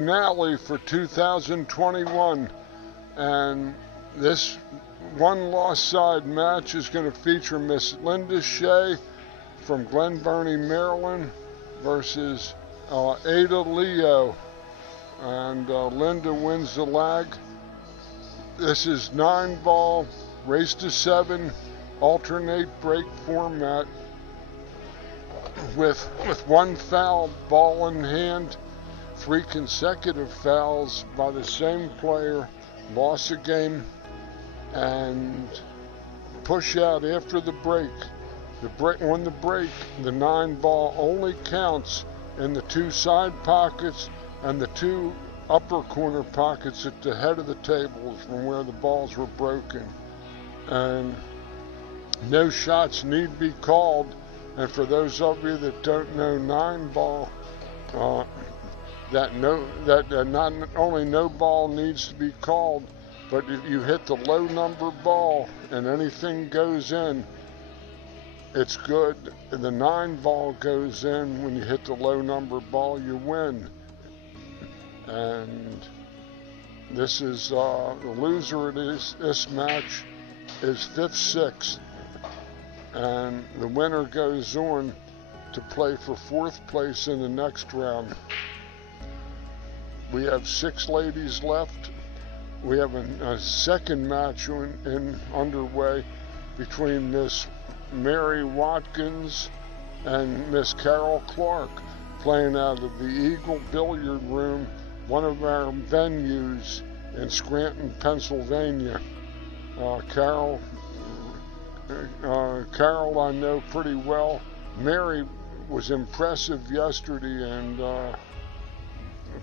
Finale for 2021, and this one lost side match is going to feature Miss Linda Shea from Glen Burnie, Maryland versus Ada Leo, and Linda wins the lag. This is 9-ball, race to 7, alternate break format with one foul ball in hand. 3 consecutive fouls by the same player, loss a game, and push out after the break. On the break, the 9-ball only counts in the 2 side pockets and the 2 upper corner pockets at the head of the tables from where the balls were broken. And no shots need be called. And for those of you that don't know 9-ball, that not only no ball needs to be called, but if you hit the low number ball and anything goes in, it's good. And the 9-ball goes in. When you hit the low number ball, you win. And this is the loser of this match is 5th, 6th, and the winner goes on to play for 4th place in the next round. We have 6 ladies left. We have a second match underway between Miss Mary Watkins and Miss Carol Clark, playing out of the Eagle Billiard Room, one of our venues in Scranton, Pennsylvania. Carol I know pretty well. Mary was impressive yesterday and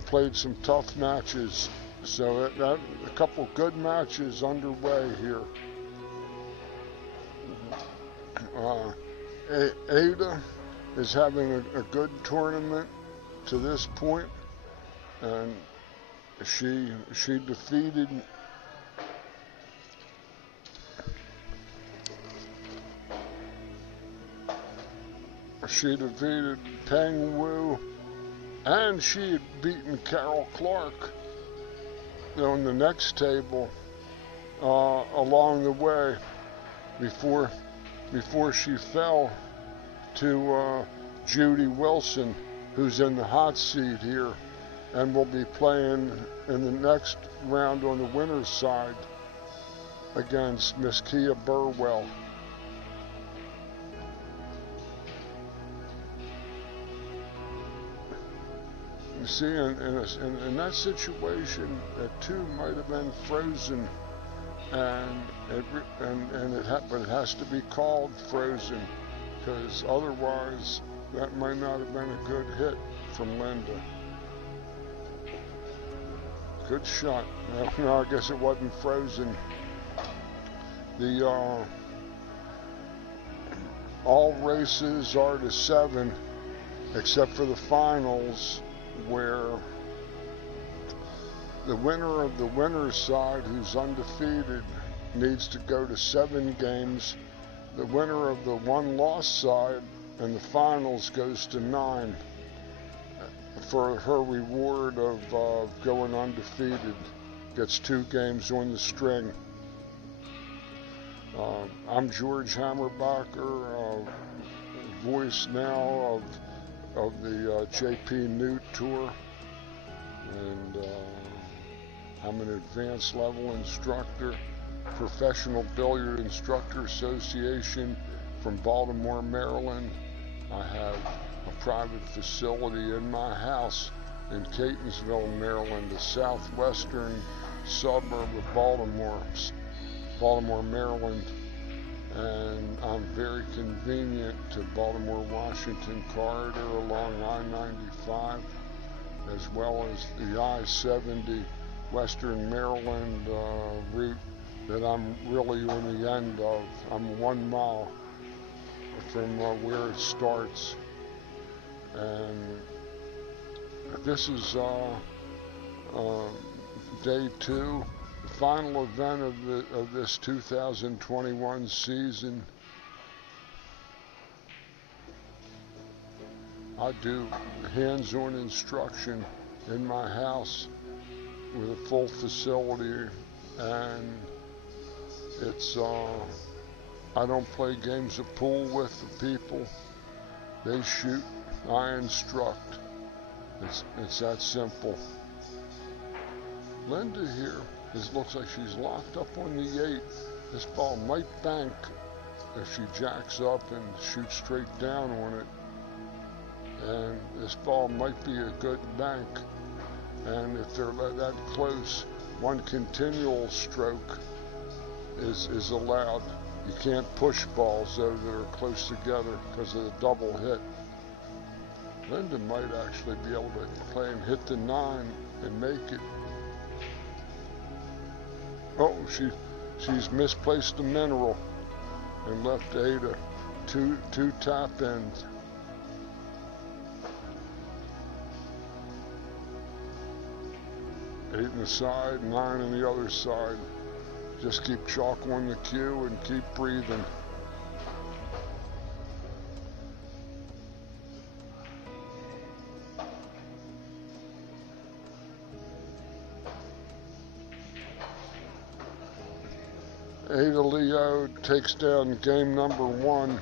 played some tough matches. So a couple good matches underway here. Ada is having a good tournament to this point, and she defeated Peng Wu, and she had beaten Carol Clark on the next table along the way before she fell to Judy Wilson, who's in the hot seat here and will be playing in the next round on the winner's side against Miss Kia Burwell. You see, in that situation, that 2 might have been frozen, but it has to be called frozen, because otherwise that might not have been a good hit from Linda. Good shot. No, I guess it wasn't frozen. The all races are to 7, except for the finals, where the winner of the winner's side, who's undefeated, needs to go to 7 games. The winner of the 1 loss side in the finals goes to 9 for her reward of going undefeated. Gets 2 games on the string. I'm George Hammerbacher, voice now of the JPNEWT tour, and I'm an advanced level instructor, Professional Billiard Instructor Association from Baltimore, Maryland. I have a private facility in my house in Catonsville, Maryland, the southwestern suburb of Baltimore, Maryland. And I'm very convenient to Baltimore-Washington corridor along I-95, as well as the I-70 Western Maryland route that I'm really on the end of. I'm 1 mile from where it starts. And this is day 2. The final event of this 2021 season. I do hands-on instruction in my house with a full facility, and it's I don't play games of pool with the people. They shoot, I instruct. It's that simple. Linda here looks like she's locked up on the 8. This ball might bank if she jacks up and shoots straight down on it. And this ball might be a good bank. And if they're that close, one continual stroke is allowed. You can't push balls though that are close together because of the double hit. Linda might actually be able to play and hit the 9 and make it. Oh, she's misplaced the mineral and left Ada two tap ends. Eight on the side, 9 on the other side. Just keep chalk on the cue and keep breathing. Ada Leo takes down game number 1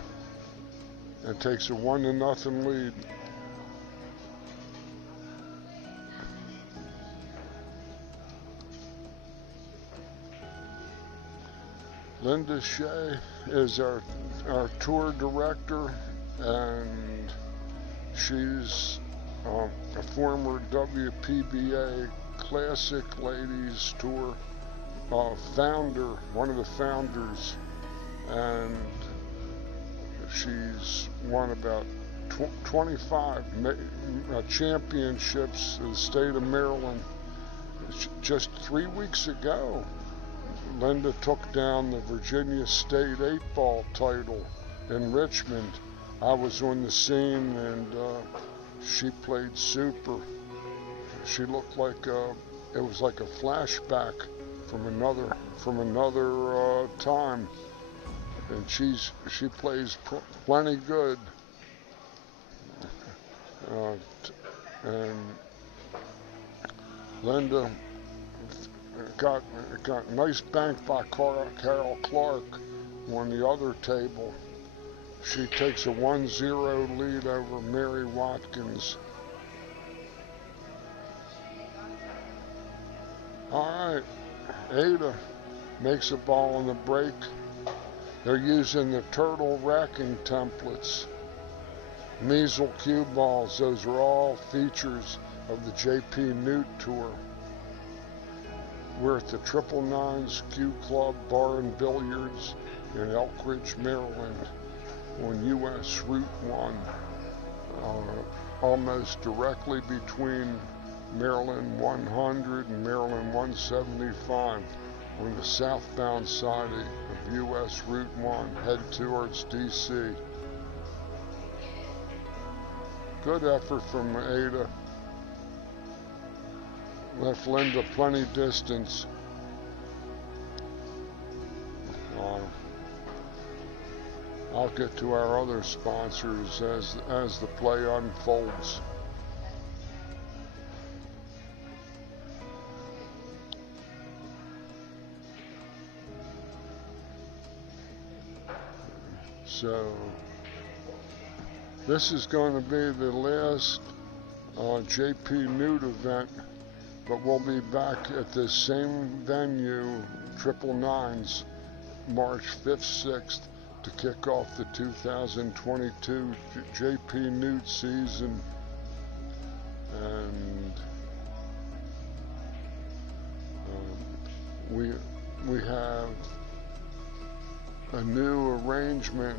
and takes a 1-0 lead. Linda Shea is our tour director, and she's a former WPBA Classic Ladies Tour founder, one of the founders, and she's won about 25 championships in the state of Maryland. Just 3 weeks ago, Linda took down the Virginia State 8-ball title in Richmond. I was on the scene, and she played super. She looked like it was like a flashback from another time, and she plays plenty good. And Linda got nice bank by Carol Clark on the other table. She takes a 1-0 lead over Mary Watkins. All right, Ada makes a ball on the break. They're using the turtle racking templates. Measle cue balls, those are all features of the JPNEWT tour. We're at the 999's Q Club Bar and Billiards in Elk Ridge, Maryland, on US Route 1, almost directly between Maryland 100 and Maryland 175 on the southbound side of US Route 1, head towards DC. Good effort from Ada. Left Linda plenty distance. I'll get to our other sponsors as the play unfolds. So this is going to be the last JPNEWT event, but we'll be back at this same venue, 999's, March 5th, 6th, to kick off the 2022 JPNEWT season. And we have a new arrangement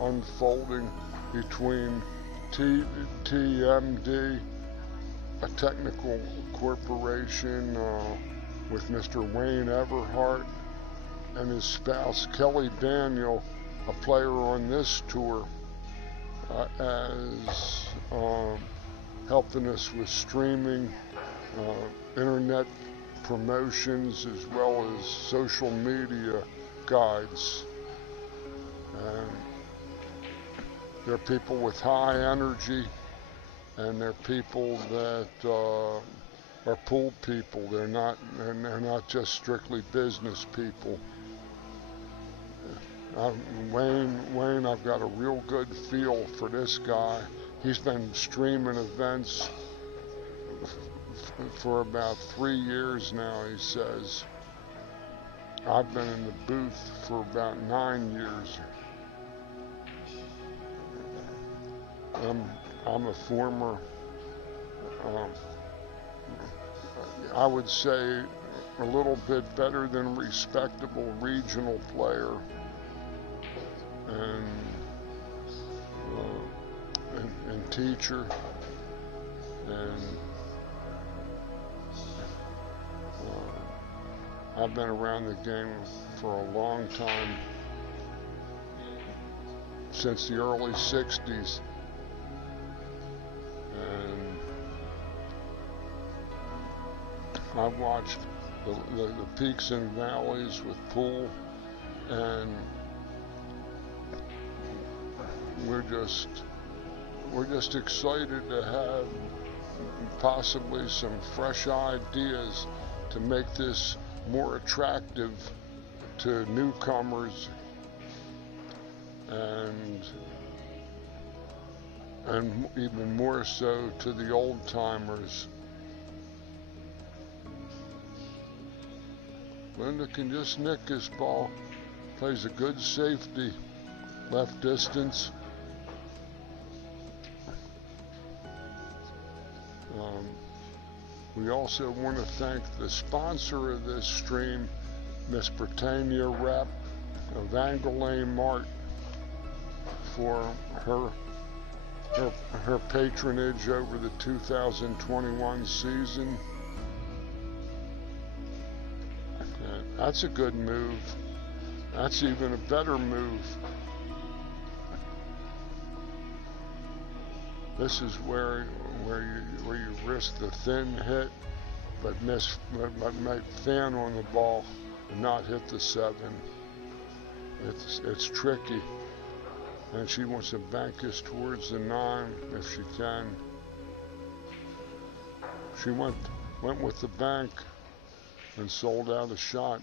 unfolding between TMD, a technical corporation with Mr. Wayne Everhart, and his spouse Kelly Daniel, a player on this tour, as helping us with streaming, internet promotions, as well as social media guides. And they're people with high energy, and they're people that are pool people. They're not just strictly business people. Wayne, I've got a real good feel for this guy. He's been streaming events for about 3 years now, he says. I've been in the booth for about 9 years. I'm a former, I would say, a little bit better than respectable regional player, and teacher, and I've been around the game for a long time, since the early 60s, and I've watched the peaks and valleys with pool, and we're just excited to have possibly some fresh ideas to make this more attractive to newcomers and even more so to the old timers. Linda can just nick his ball, plays a good safety, left distance. We also want to thank the sponsor of this stream, Miss Britannia Rep of Angoulême Mart, for her patronage over the 2021 season. That's a good move. That's even a better move. This is where you risk the thin hit, but make thin on the ball and not hit the 7. It's tricky, and she wants to bank us towards the 9 if she can. She went with the bank and sold out a shot.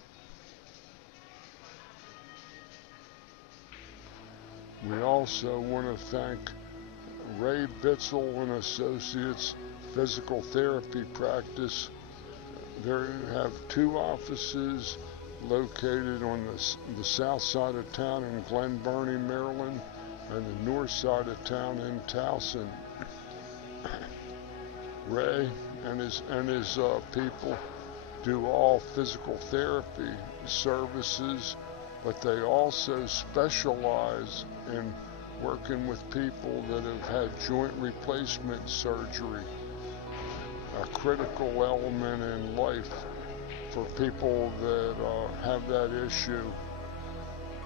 We also want to thank Ray Bitzel and Associates Physical Therapy Practice. They have 2 offices located on the south side of town in Glen Burnie, Maryland, and the north side of town in Towson. Ray and his people do all physical therapy services, but they also specialize in working with people that have had joint replacement surgery, a critical element in life for people that have that issue,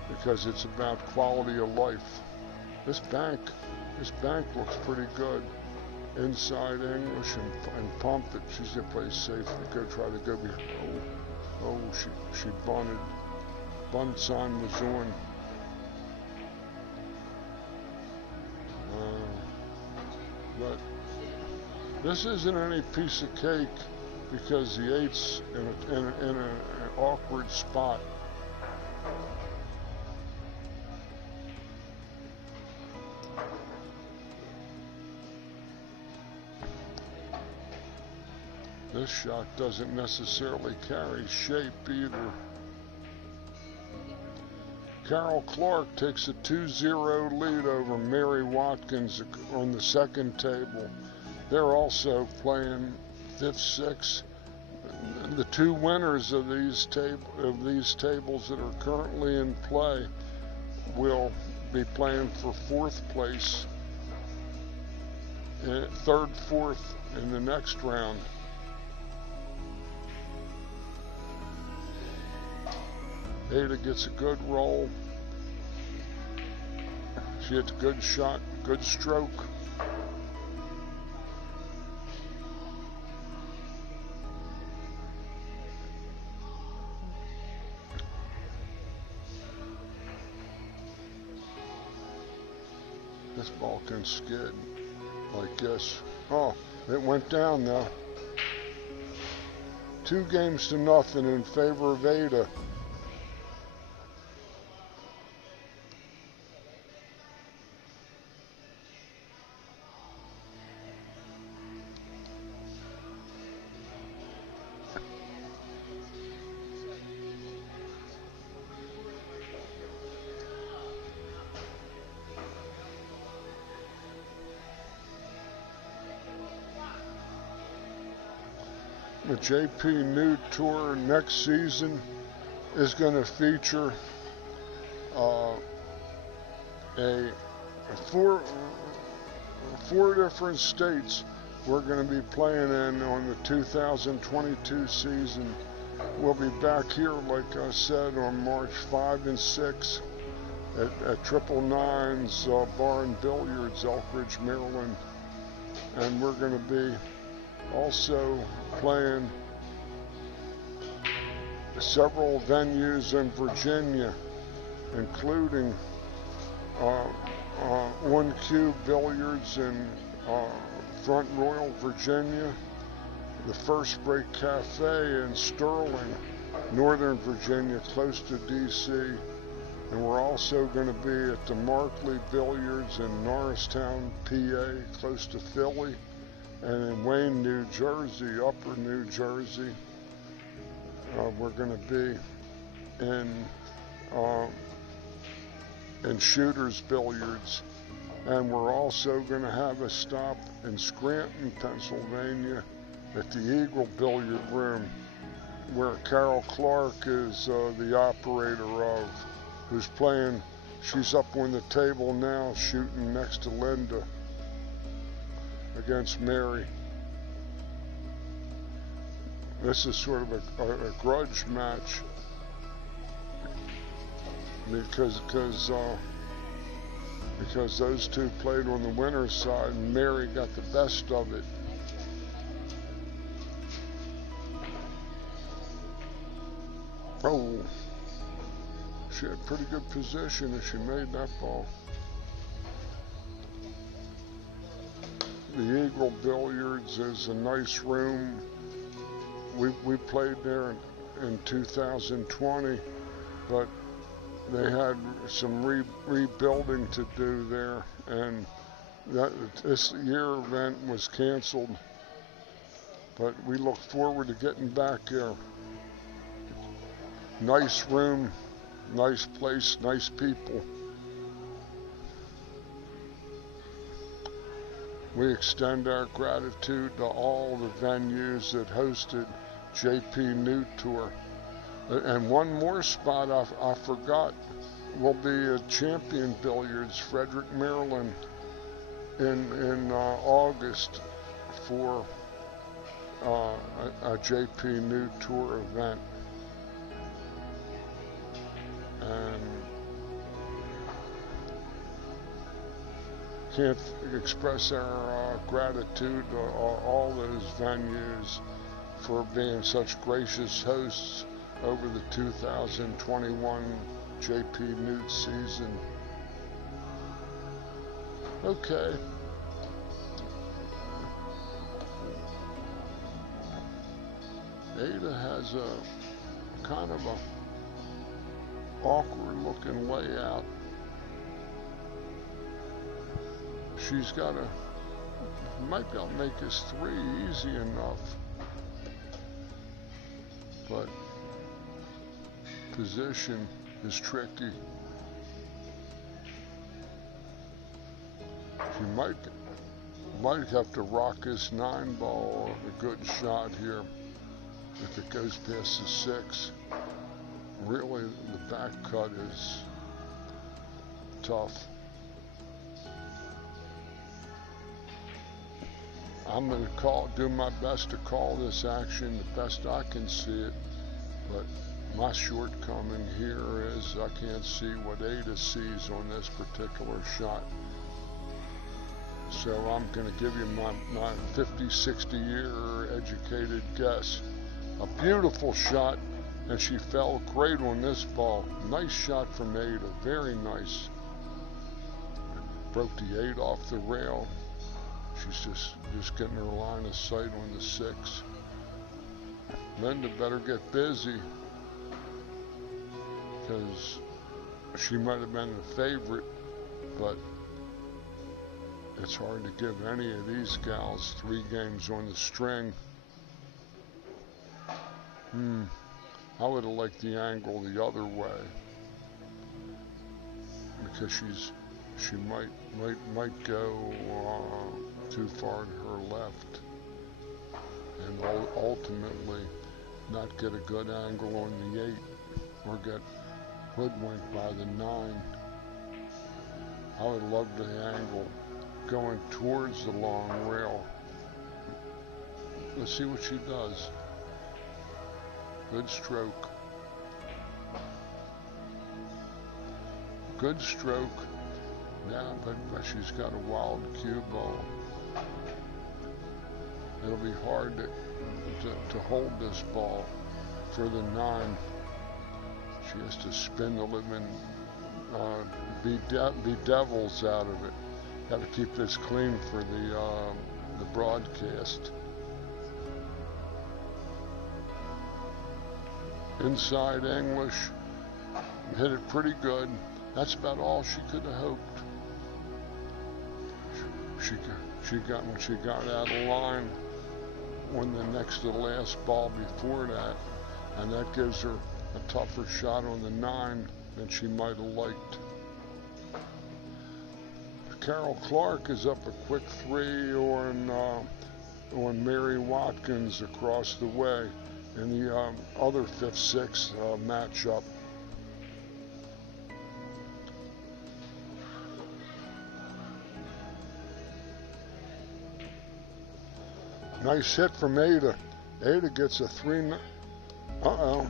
because it's about quality of life. This bank looks pretty good. Inside English and pump it. She's gonna play safe. Go try to go behind. Oh, she bunted. Bunt sign was on. But this isn't any piece of cake, because the 8's in an awkward spot. This shot doesn't necessarily carry shape either. Carol Clark takes a 2-0 lead over Mary Watkins on the second table. They're also playing 5th, 6th. The 2 winners of these tables that are currently in play will be playing for 4th place, 3rd, 4th in the next round. Ada gets a good roll. She hits a good shot, good stroke. This ball can skid like this. Oh, it went down though. 2-0 in favor of Ada. The JPNEWT Tour next season is going to feature four different states we're going to be playing in on the 2022 season. We'll be back here, like I said, on March 5 and 6 at Triple Nines Bar and Billiards, Elkridge, Maryland, and we're going to be also playing several venues in Virginia, including One Cube Billiards in Front Royal, Virginia, the First Break Cafe in Sterling, Northern Virginia, close to DC, and we're also going to be at the Markley Billiards in Norristown, PA, close to Philly, and in Wayne, New Jersey, Upper New Jersey. We're going to be in Shooters Billiards, and we're also going to have a stop in Scranton, Pennsylvania, at the Eagle Billiard Room, where Carol Clark is the operator of, who's playing. She's up on the table now, shooting next to Linda against Mary. This is sort of a grudge match because those two played on the winner's side and Mary got the best of it. Oh, she had pretty good position and she made that ball. The Eagle Billiards is a nice room. We played there in 2020, but they had some rebuilding to do there, and this year event was canceled. But we look forward to getting back there. Nice room, nice place, nice people. We extend our gratitude to all the venues that hosted JPNEWT Tour. And one more spot I forgot will be at Champion Billiards, Frederick, Maryland, in August for a JPNEWT Tour event. And can't express our gratitude to all those venues for being such gracious hosts over the 2021 JPNEWT season. Okay. Ada has a kind of a awkward looking layout. She's got might be able to make this 3 easy enough, but position is tricky. She might have to rock this 9 ball a good shot here if it goes past the 6. Really, the back cut is tough. I'm going to do my best to call this action the best I can see it, but my shortcoming here is I can't see what Ada sees on this particular shot. So I'm going to give you my 50, 60 year educated guess. A beautiful shot, and she fell great on this ball. Nice shot from Ada, very nice. Broke the 8 off the rail. She's just getting her line of sight on the 6. Linda better get busy, because she might have been the favorite, but it's hard to give any of these gals 3 games on the string. I would have liked the angle the other way, because she might go too far to her left, and ultimately not get a good angle on the 8, or get hoodwinked by the 9. I would love the angle going towards the long rail. Let's see what she does. Good stroke. Good stroke. Yeah, but she's got a wild cue ball. It'll be hard to hold this ball for the 9. She has to spin the living, be devils out of it. Got to keep this clean for the broadcast. Inside English, hit it pretty good. That's about all she could have hoped. She got out of line on the next to the last ball before that, and that gives her a tougher shot on the 9 than she might have liked. Carol Clark is up a quick 3 on Mary Watkins across the way in the other 5th-6 matchup. Nice hit from Ada. Ada gets a 3. Uh-oh.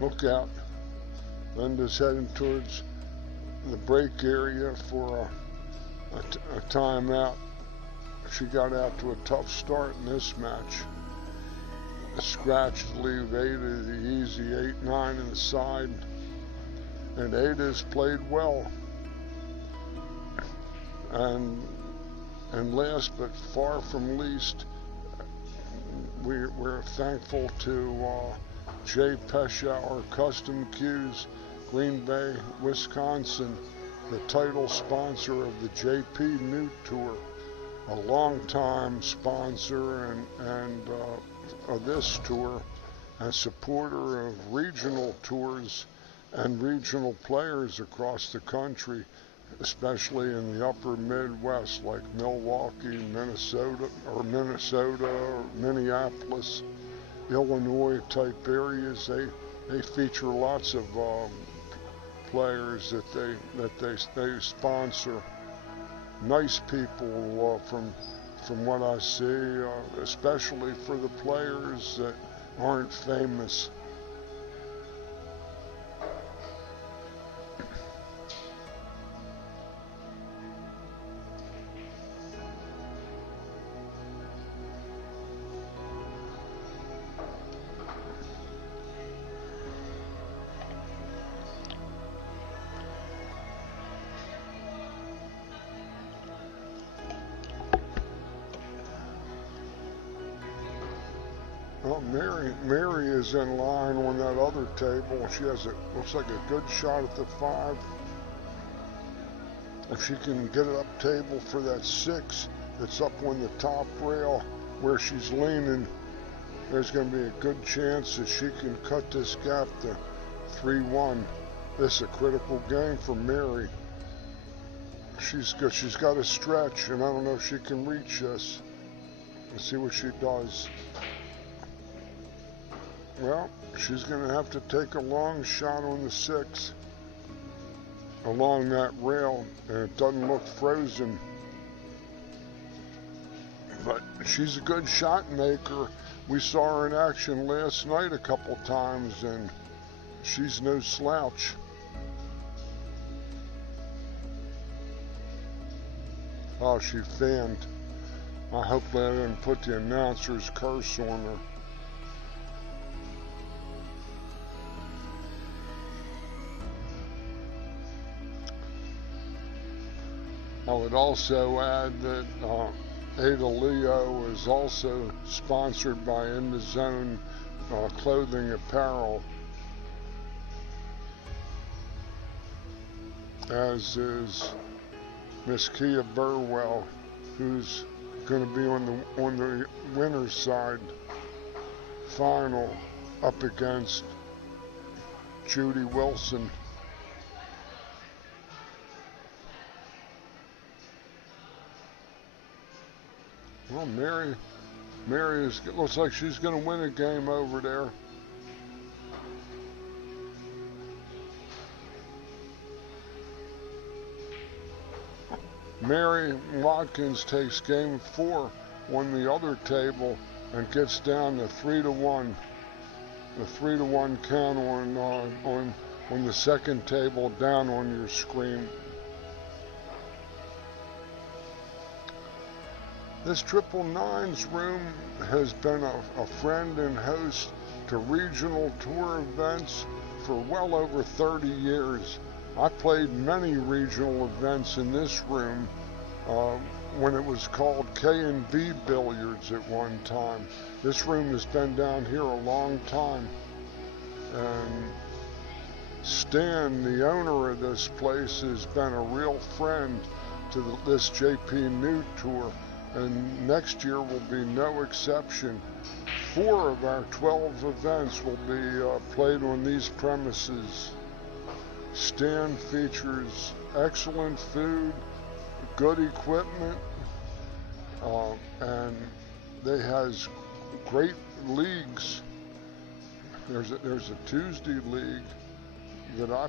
Look out. Linda's heading towards the break area for a timeout. She got out to a tough start in this match. A scratch to leave Ada the easy 8-9 in the side. And Ada's played well. And last but far from least, we're thankful to Jay Peschauer Custom Cues, Green Bay, Wisconsin, the title sponsor of the JPNEWT Tour, a longtime sponsor and of this tour, and supporter of regional tours and regional players across the country, especially in the upper Midwest, like Milwaukee, Minnesota, or Minneapolis, Illinois type areas. They feature lots of players that they sponsor. Nice people from what I see, especially for the players that aren't famous. Well, Mary is in line on that other table. She has looks like a good shot at the 5. If she can get it up table for that 6 that's up on the top rail where she's leaning, there's going to be a good chance that she can cut this gap to 3-1. This is a critical game for Mary. She's got a stretch, and I don't know if she can reach this. Let's see what she does. Well, she's going to have to take a long shot on the 6 along that rail, and it doesn't look frozen. But she's a good shot maker. We saw her in action last night a couple times, and she's no slouch. Oh, she fanned. I hope they didn't put the announcer's curse on her. I would also add that Ada Leo is also sponsored by In the Zone clothing apparel, as is Miss Kia Burwell, who's going to be on the winner's side final up against Judy Wilson. Well, Mary looks like she's going to win a game over there. Mary Watkins takes game 4 on the other table and gets down to 3-1. The 3-1 count on the second table down on your screen. This Triple Nines room has been a friend and host to regional tour events for well over 30 years. I played many regional events in this room when it was called K&B Billiards at one time. This room has been down here a long time. And Stan, the owner of this place, has been a real friend to this JPNEWT tour. And next year will be no exception. 4 of our 12 events will be played on these premises. Stan features excellent food, good equipment, and they has great leagues. There's a Tuesday league that I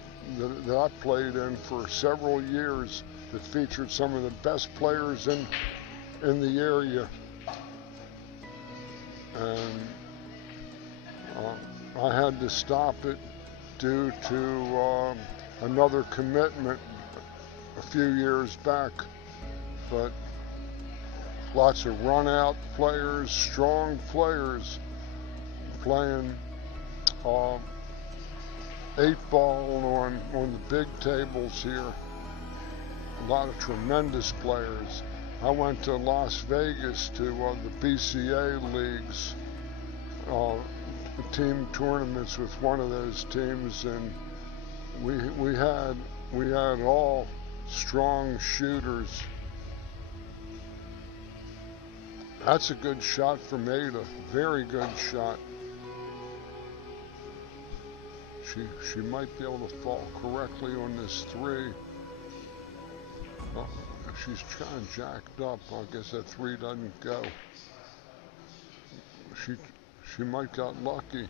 played in for several years that featured some of the best players in the area, and I had to stop it due to another commitment a few years back. But lots of run-out players, strong players playing 8-ball on the big tables here. A lot of tremendous players. I went to Las Vegas to the BCA leagues, team tournaments with one of those teams, and we had all strong shooters. That's a good shot from Ada, very good shot. She might be able to fall correctly on this 3. Oh, she's kind of jacked up. I guess that 3 doesn't go. She might got lucky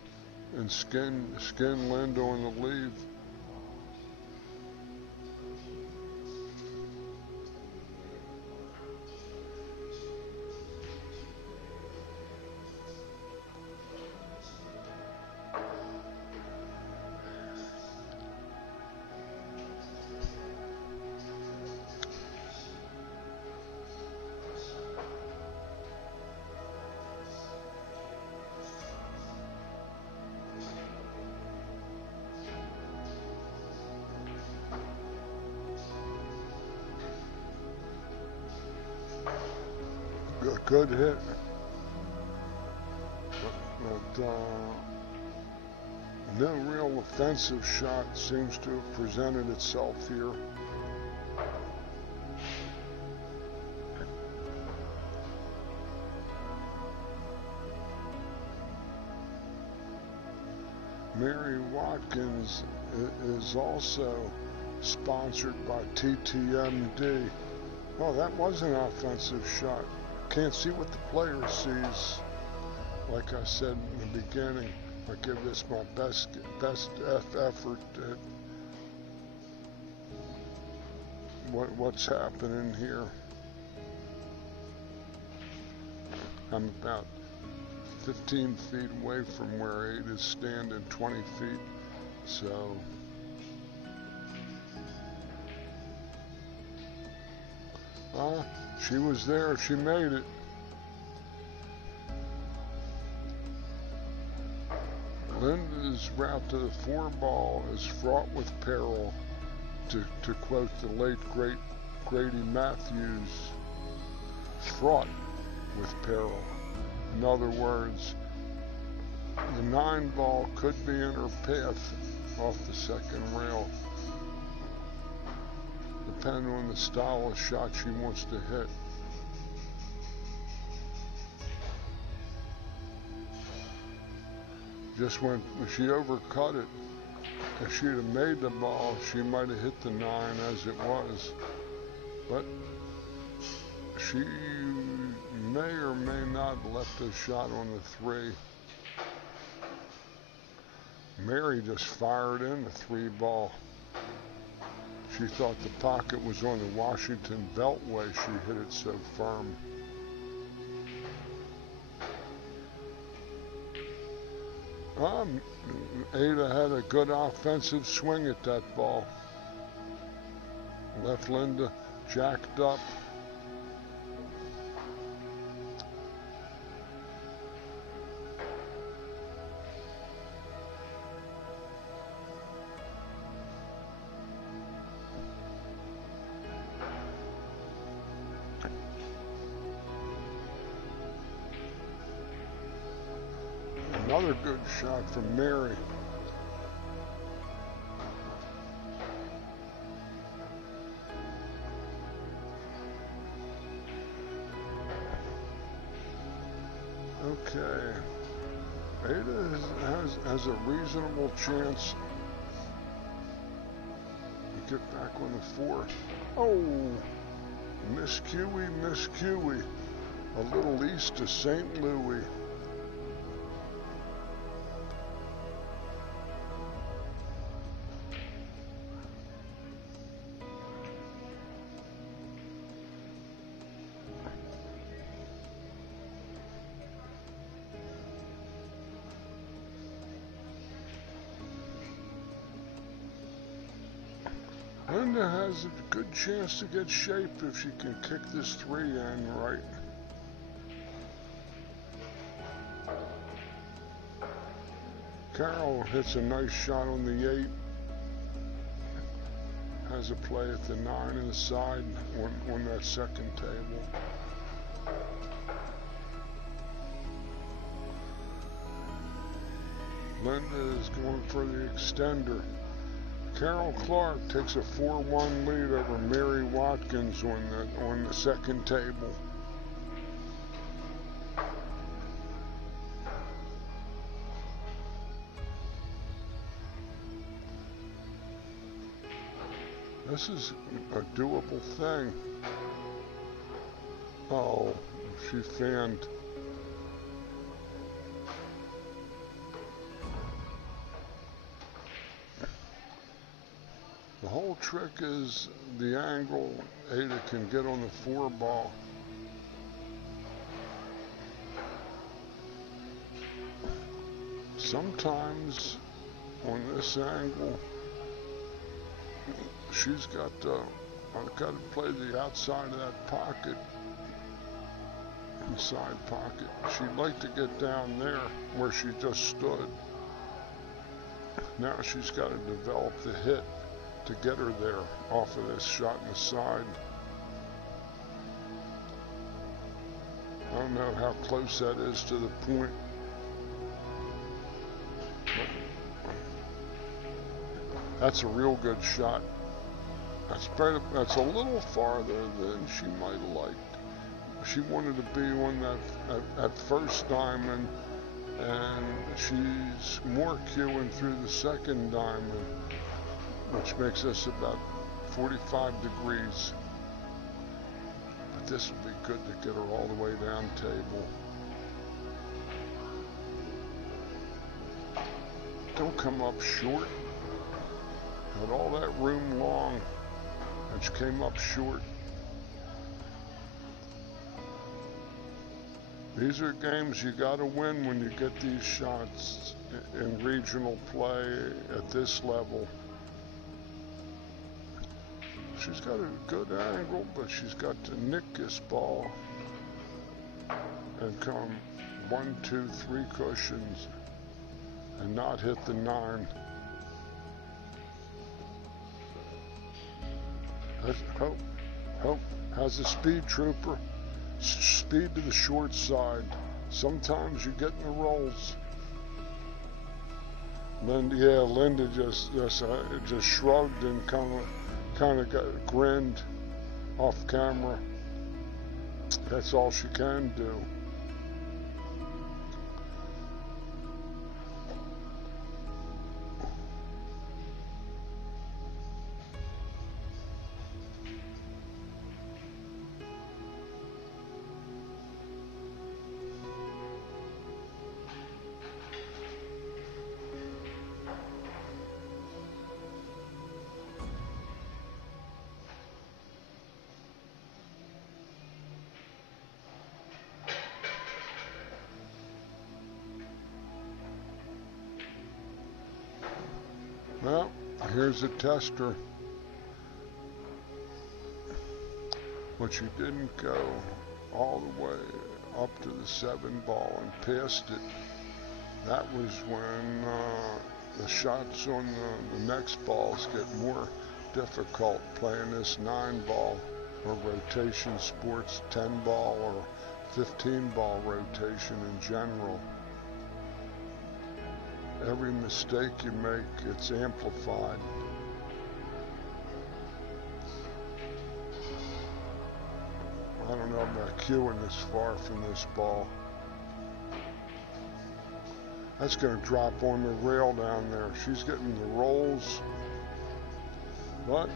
and skin Lindo on the lead. Good hit, but no real offensive shot seems to have presented itself here. Mary Watkins is also sponsored by TTMD. Oh, that was an offensive shot. Can't see what the player sees. Like I said in the beginning, I give this my best effort at what's happening here. I'm about 15 feet away from where 8 is standing, 20 feet. So she was there, she made it. Linda's route to the 4-ball is fraught with peril, to quote the late great Grady Matthews. Fraught. with peril. In other words, the 9 ball could be in her path off the second rail, depending on the style of shot she wants to hit. Just when she overcut it, if she'd have made the ball, she might have hit the 9 as it was. But she may or may not have left a shot on the 3. Mary just fired in the 3 ball. She thought the pocket was on the Washington Beltway. She hit it so firm. Ada had a good offensive swing at that ball. Left Linda jacked up. Another good shot from Mary. Okay. Ada has a reasonable chance to get back on the 4. Oh, Miss Kiwi. A little east of St. Louis. Linda has a good chance to get shape if she can kick this 3 in right. Carol hits a nice shot on the 8. Has a play at the 9 inside on that second table. Linda is going for the extender. Carol Clark takes a 4-1 lead over Mary Watkins on the second table. This is a doable thing. Oh, she fanned. The whole trick is the angle Ada can get on the 4 ball. Sometimes on this angle, she's got to play the outside of that pocket, inside pocket. She'd like to get down there where she just stood. Now she's got to develop the hit to get her there off of this shot in the side. I don't know how close that is to the point. That's a real good shot. That's a little farther than she might have liked. She wanted to be on that first diamond, and she's more queuing through the second diamond, which makes us about 45 degrees. But this would be good to get her all the way down table. Don't come up short. Had all that room long, and she came up short. These are games you got to win when you get these shots in regional play at this level. She's got a good angle, but she's got to nick this ball and come 1, 2, 3 cushions and not hit the 9. Hope has a speed trooper. Speed to the short side. Sometimes you get in the rolls. Linda just shrugged and kind of got grinned off camera. That's all she can do. Well, here's a tester. But she didn't go all the way up to the 7-ball and passed it. That was when the shots on the next balls get more difficult playing this 9-ball or rotation sports, 10-ball or 15-ball rotation in general. Every mistake you make, it's amplified. I don't know about cueing this far from this ball. That's going to drop on the rail down there. She's getting the rolls. But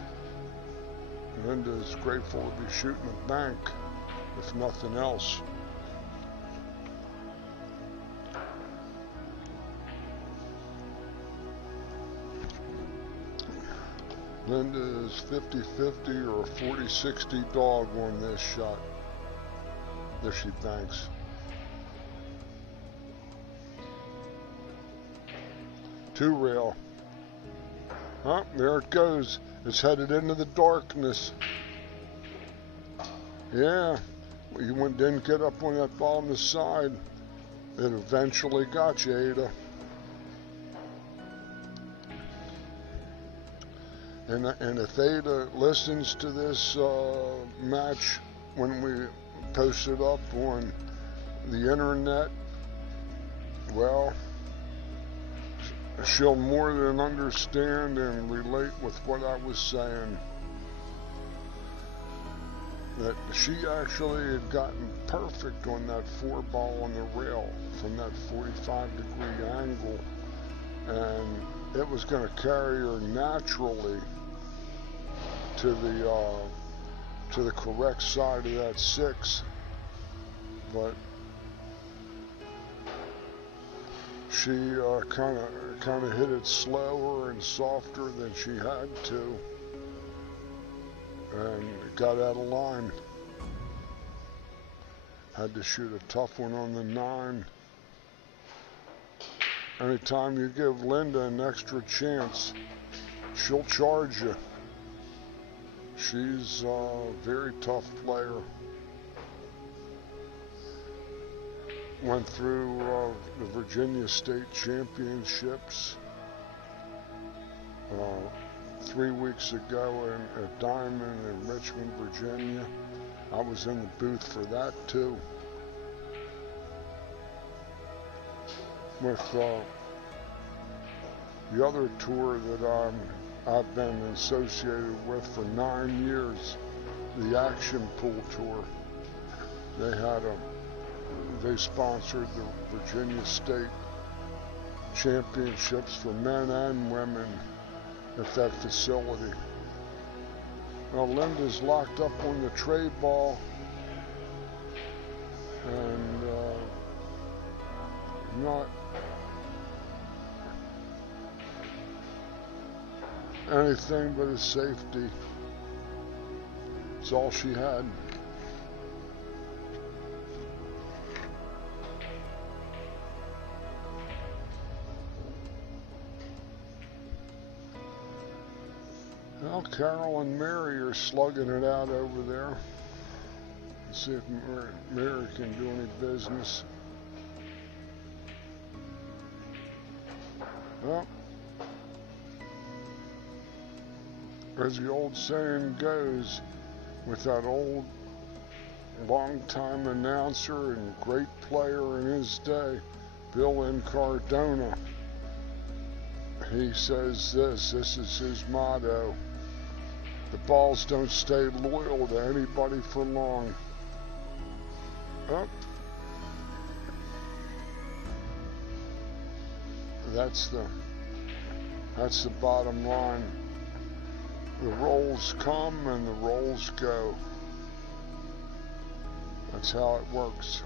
Linda's grateful to be shooting a bank, if nothing else. Linda is 50-50 or a 40-60 dog on this shot. There she banks. Two rail. Oh, there it goes. It's headed into the darkness. Yeah, you didn't get up on that ball on the side. It eventually got you, Ada. And if Ada listens to this match when we post it up on the internet, well, she'll more than understand and relate with what I was saying. That she actually had gotten perfect on that 4-ball on the rail from that 45-degree angle, and it was going to carry her naturally to the correct side of that 6, but she kind of hit it slower and softer than she had to, and got out of line. Had to shoot a tough one on the 9. Anytime you give Linda an extra chance, she'll charge you. She's a very tough player. Went through the Virginia State Championships 3 weeks ago at Diamond in Richmond, Virginia. I was in the booth for that too. With the other tour that I've been associated with for 9 years, the Action Pool Tour. They sponsored the Virginia State Championships for men and women at that facility. Now Linda's locked up on the tray ball, and not anything but a safety. It's all she had. Well, Carol and Mary are slugging it out over there. Let's see if Mary can do any business. Well, as the old saying goes, with that old longtime announcer and great player in his day, Bill Incardona. He says this is his motto: the balls don't stay loyal to anybody for long. Oh. That's the bottom line. The rolls come and the rolls go. That's how it works.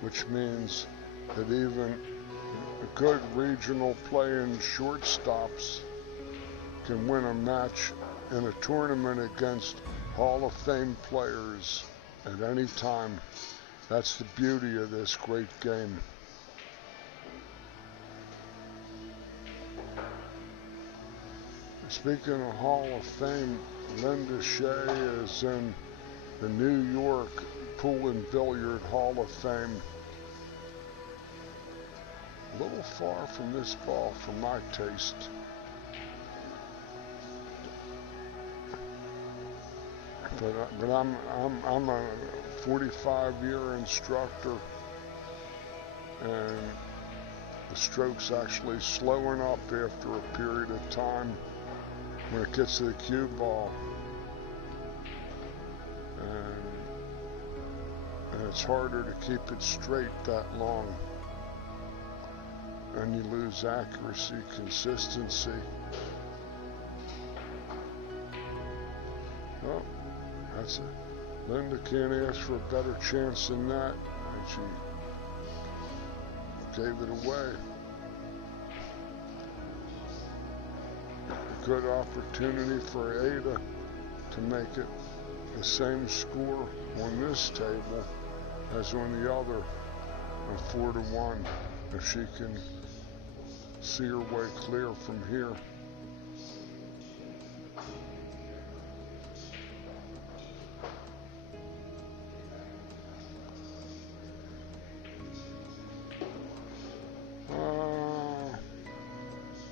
Which means that even good regional playing shortstops can win a match in a tournament against Hall of Fame players at any time. That's the beauty of this great game. Speaking of Hall of Fame, Linda Shea is in the New York Pool and Billiard Hall of Fame. A little far from this ball for my taste. But I'm a 45-year instructor, and the stroke's actually slowing up after a period of time when it gets to the cue ball, and it's harder to keep it straight that long, and you lose accuracy, consistency. Oh, that's it. Linda can't ask for a better chance than that, and she gave it away. A good opportunity for Ada to make it the same score on this table as on the other, a 4-1, if she can see her way clear from here.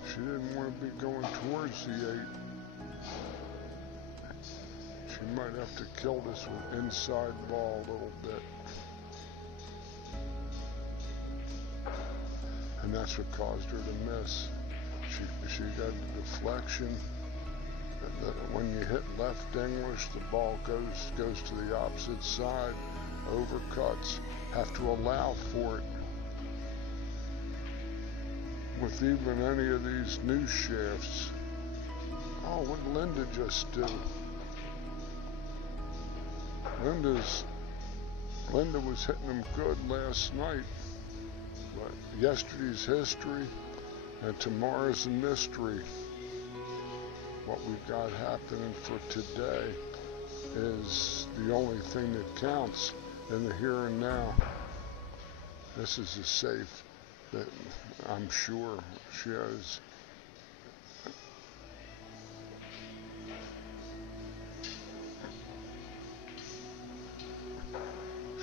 She didn't want to be going towards the 8. She might have to kill this with inside ball a little bit. And that's what caused her to miss. She got the deflection. When you hit left English, the ball goes to the opposite side, overcuts. Have to allow for it. With even any of these new shafts. Oh, what did Linda just do? Linda was hitting them good last night, but yesterday's history and tomorrow's a mystery. What we've got happening for today is the only thing that counts in the here and now. This is a safe that I'm sure she has.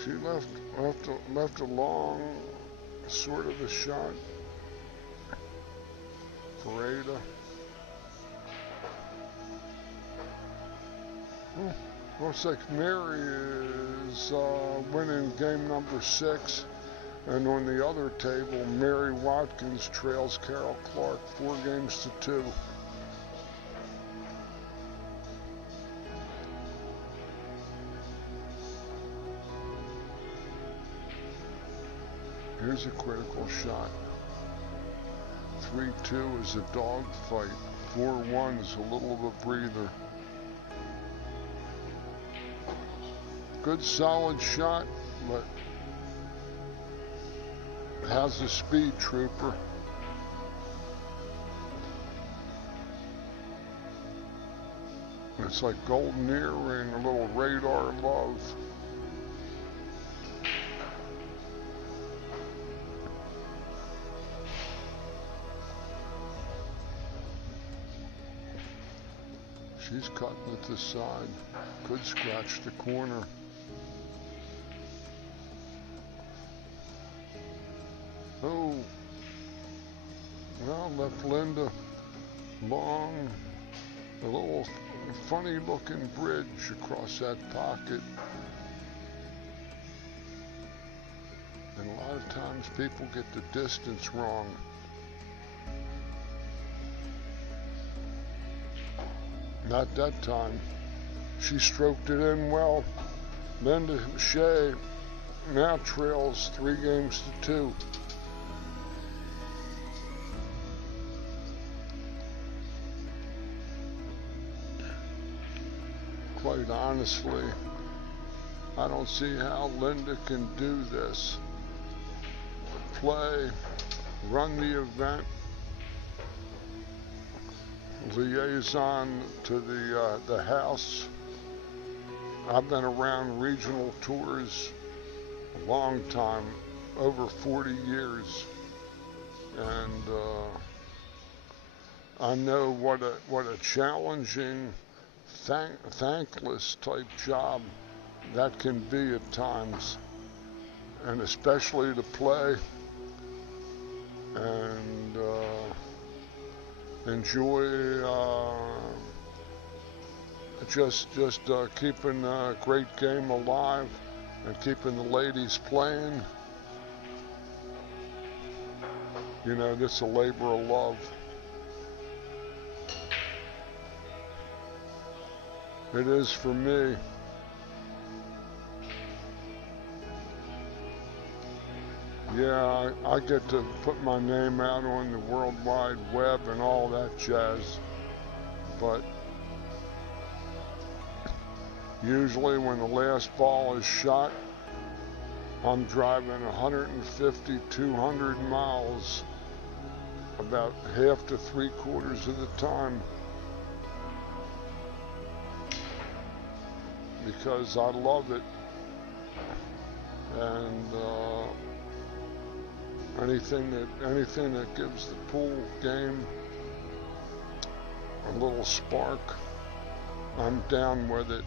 She left a long sort of a shot for Ada. Looks like Mary is winning game number 6. And on the other table, Mary Watkins trails Carol Clark 4-2. Here's a critical shot. 3-2 is a dog fight. 4-1 is a little of a breather. Good solid shot, but has a speed trooper. It's like golden earring, a little radar love. She's cutting at the side. Could scratch the corner. Oh, well, left long, a little funny looking bridge across that pocket. And a lot of times people get the distance wrong. Not that time. She stroked it in well. Shea now trails 3-2. Quite honestly, I don't see how Linda can do this. Play, run the event, liaison to the house. I've been around regional tours a long time, over 40 years, and I know what a challenging, thankless type job that can be at times, and especially to play and enjoy just keeping a great game alive and keeping the ladies playing. You know, this is a labor of love. It is for me. Yeah, I get to put my name out on the World Wide Web and all that jazz, but usually when the last ball is shot, I'm driving 150, 200 miles about half to 3/4 of the time, because I love it. And anything that gives the pool game a little spark, I'm down with it.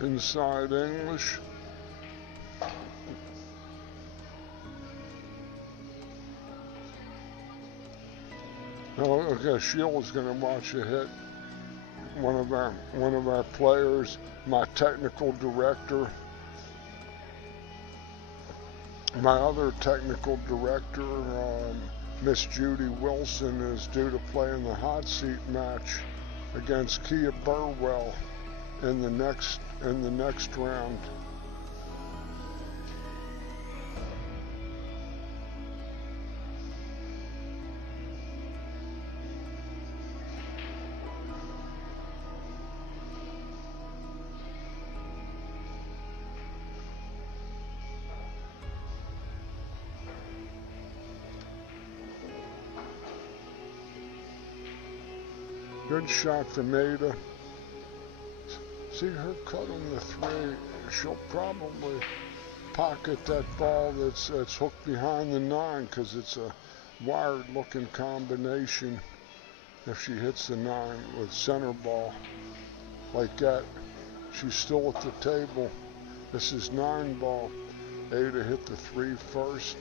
Inside English. Oh, okay, Sheila's gonna watch a hit. One of our players, my technical director, my other technical director, Miss Judy Wilson, is due to play in the hot seat match against Kia Burwell in the next round. Good shot from Ada. See her cut on the 3. She'll probably pocket that ball that's hooked behind the 9, because it's a wired looking combination. If she hits the 9 with center ball like that, she's still at the table. This is 9 ball. Ada hit the 3 first,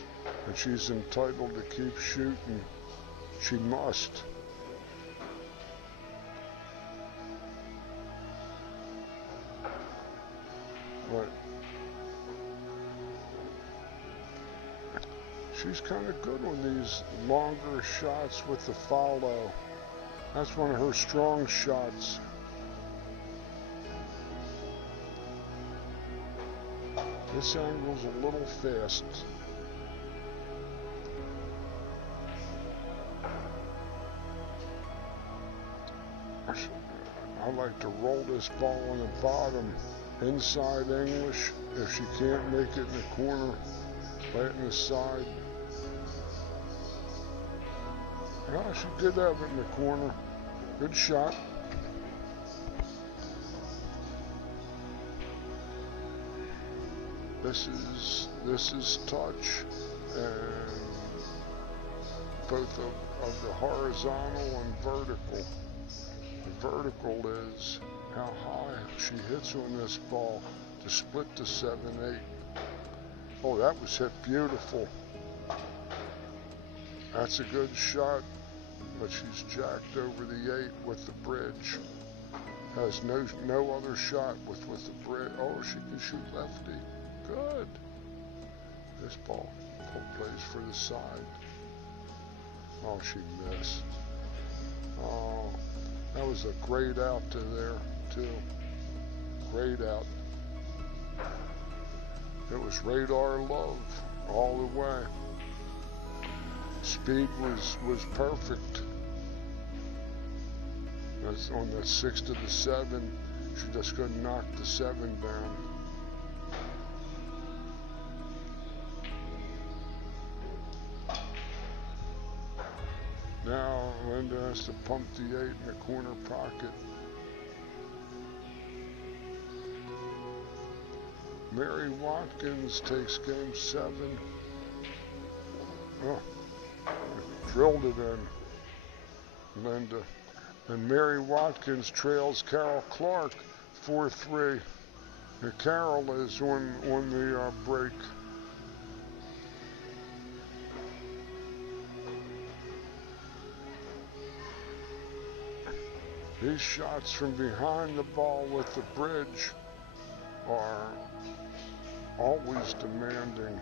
and she's entitled to keep shooting. She must. But she's kind of good on these longer shots with the follow. That's one of her strong shots. This angle's a little fast. I like to roll this ball on the bottom. Inside English, if she can't make it in the corner, play it in the side. Well, she did have it in the corner. Good shot. This is touch, and both of the horizontal and vertical. The vertical is how high she hits on this ball to split the 7-8. Oh, that was hit beautiful. That's a good shot, but she's jacked over the 8 with the bridge. Has no other shot with the bridge. Oh, she can shoot lefty. Good. This ball plays for the side. Oh, she missed. Oh, that was a great out to there, too. Great out. It was radar love all the way. Speed was perfect. That's on the 6 to the 7. She just couldn't knock the 7 down. Now Linda has to pump the 8 in the corner pocket. Mary Watkins takes game 7. Oh, drilled it in, Linda. And Mary Watkins trails Carol Clark 4-3. And Carol is on the break. These shots from behind the ball with the bridge are always demanding.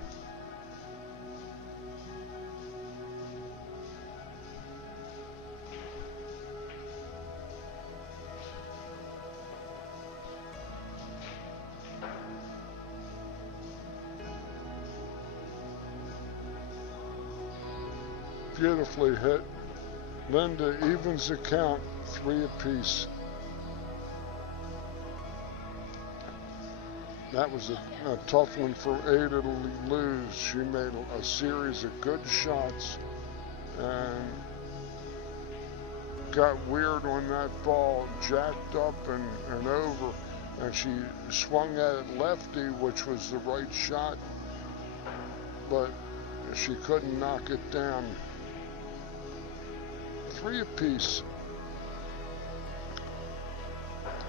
Beautifully hit. Linda evens the count, 3 apiece. That was a tough one for Ada to lose. She made a series of good shots and got weird on that ball, jacked up and over, and she swung at it lefty, which was the right shot, but she couldn't knock it down. 3 apiece.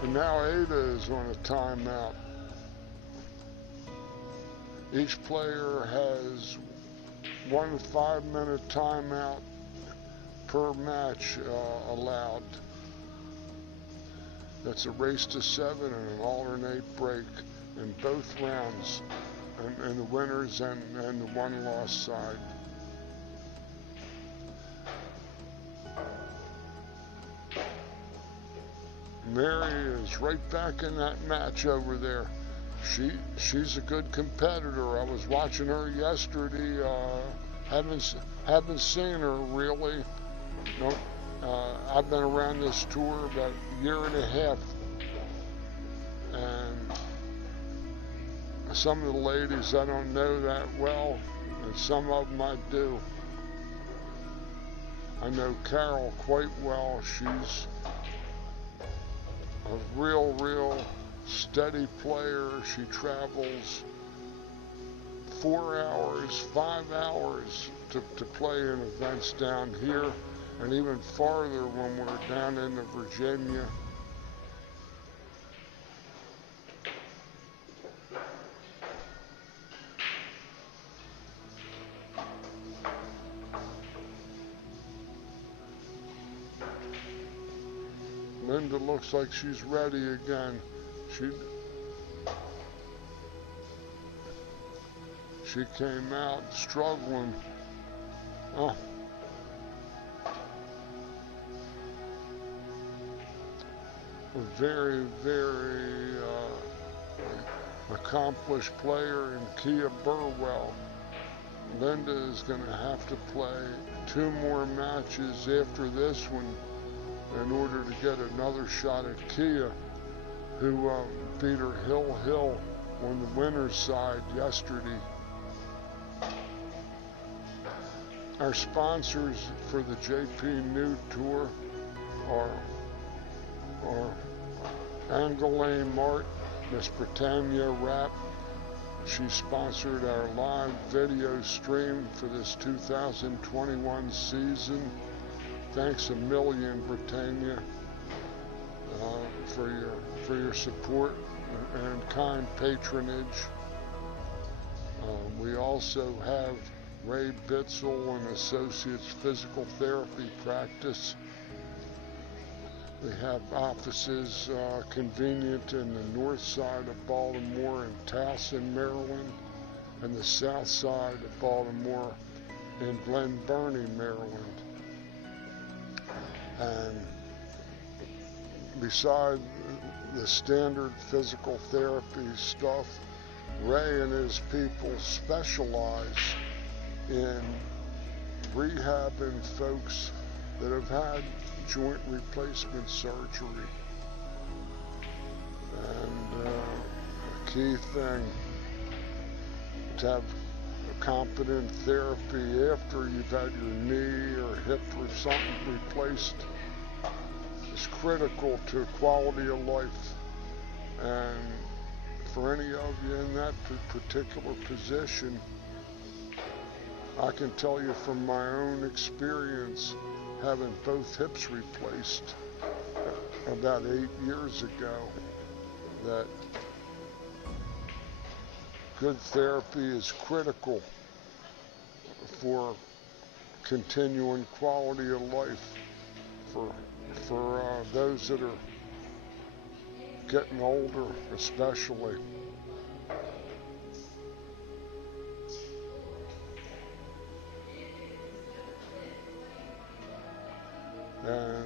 And now Ada is on a timeout. Each player has 1 5-minute timeout per match allowed. That's a race to 7 and an alternate break in both rounds, and the winners and the one-loss side. Mary is right back in that match over there. She's a good competitor. I was watching her yesterday. Haven't seen her really. No, I've been around this tour about a year and a half, and some of the ladies I don't know that well, and some of them I do. I know Carol quite well. She's a real steady player. She travels 4 hours, 5 hours to play in events down here, and even farther when we're down in Virginia. Linda looks like she's ready again. She came out struggling. Oh. A very accomplished player in Kia Burwell. Linda is going to have to play 2 more matches after this one in order to get another shot at Kia, who beat her Hill on the winner's side yesterday. Our sponsors for the JPNEWT tour are Angoulême Mart, Miss Britannia Wrap. She sponsored our live video stream for this 2021 season. Thanks a million, Britannia, for your support and kind patronage. We also have Ray Bitzel and Associates Physical Therapy Practice. We have offices convenient in the north side of Baltimore in Towson, Maryland, and the south side of Baltimore in Glen Burnie, Maryland. And beside the standard physical therapy stuff, Ray and his people specialize in rehabbing folks that have had joint replacement surgery. And a key thing to have a competent therapy after you've had your knee or hip or something replaced is critical to quality of life. And for any of you in that particular position, I can tell you from my own experience, having both hips replaced about 8 years ago, that good therapy is critical for continuing quality of life for those that are getting older, especially. And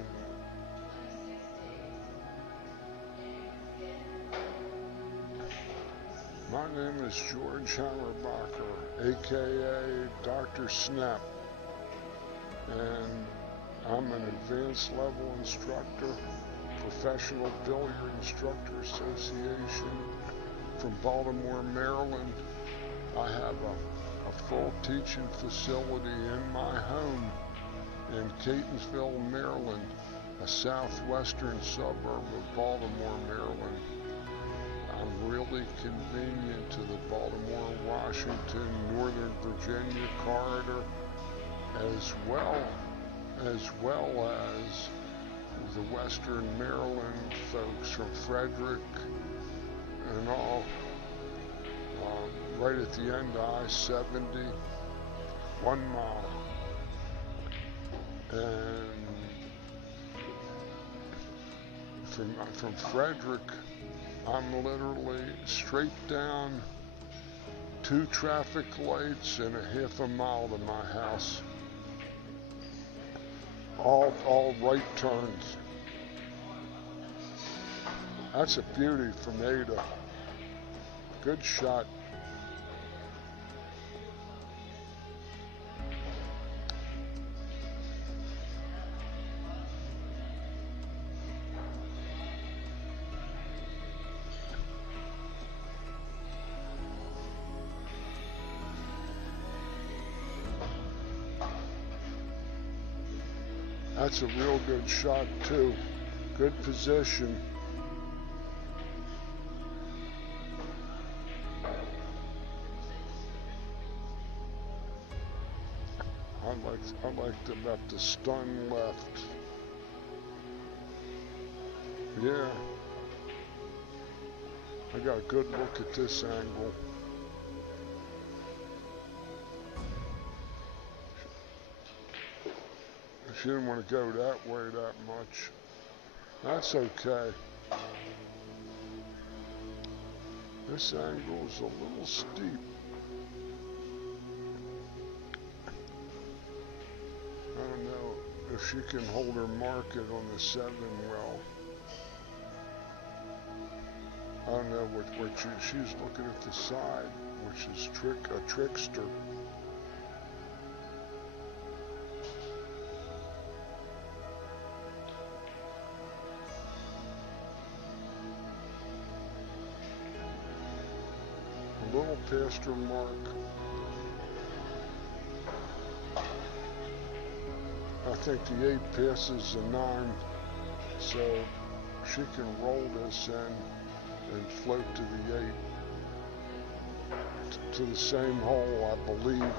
my name is George Hammerbacher, aka Dr. Snap, and I'm an advanced level instructor, Professional Billiard Instructor Association from Baltimore, Maryland. I have a full teaching facility in my home in Catonsville, Maryland, a southwestern suburb of Baltimore, Maryland. I'm really convenient to the Baltimore, Washington, Northern Virginia corridor, as well as the Western Maryland folks from Frederick and all, right at the end of I-70, 1 mile. And from Frederick, I'm literally straight down 2 traffic lights and a half a mile to my house. All right turns. That's a beauty from Ada. Good shot. That's a real good shot too. Good position. I liked about the stun left. Yeah. I got a good look at this angle. She didn't want to go that way that much. That's okay. This angle is a little steep. I don't know if she can hold her market on the 7 well. I don't know what she's looking at the side, which is a trickster. A little past her mark. I think the 8 passes the 9, so she can roll this in and float to the 8. To the same hole, I believe.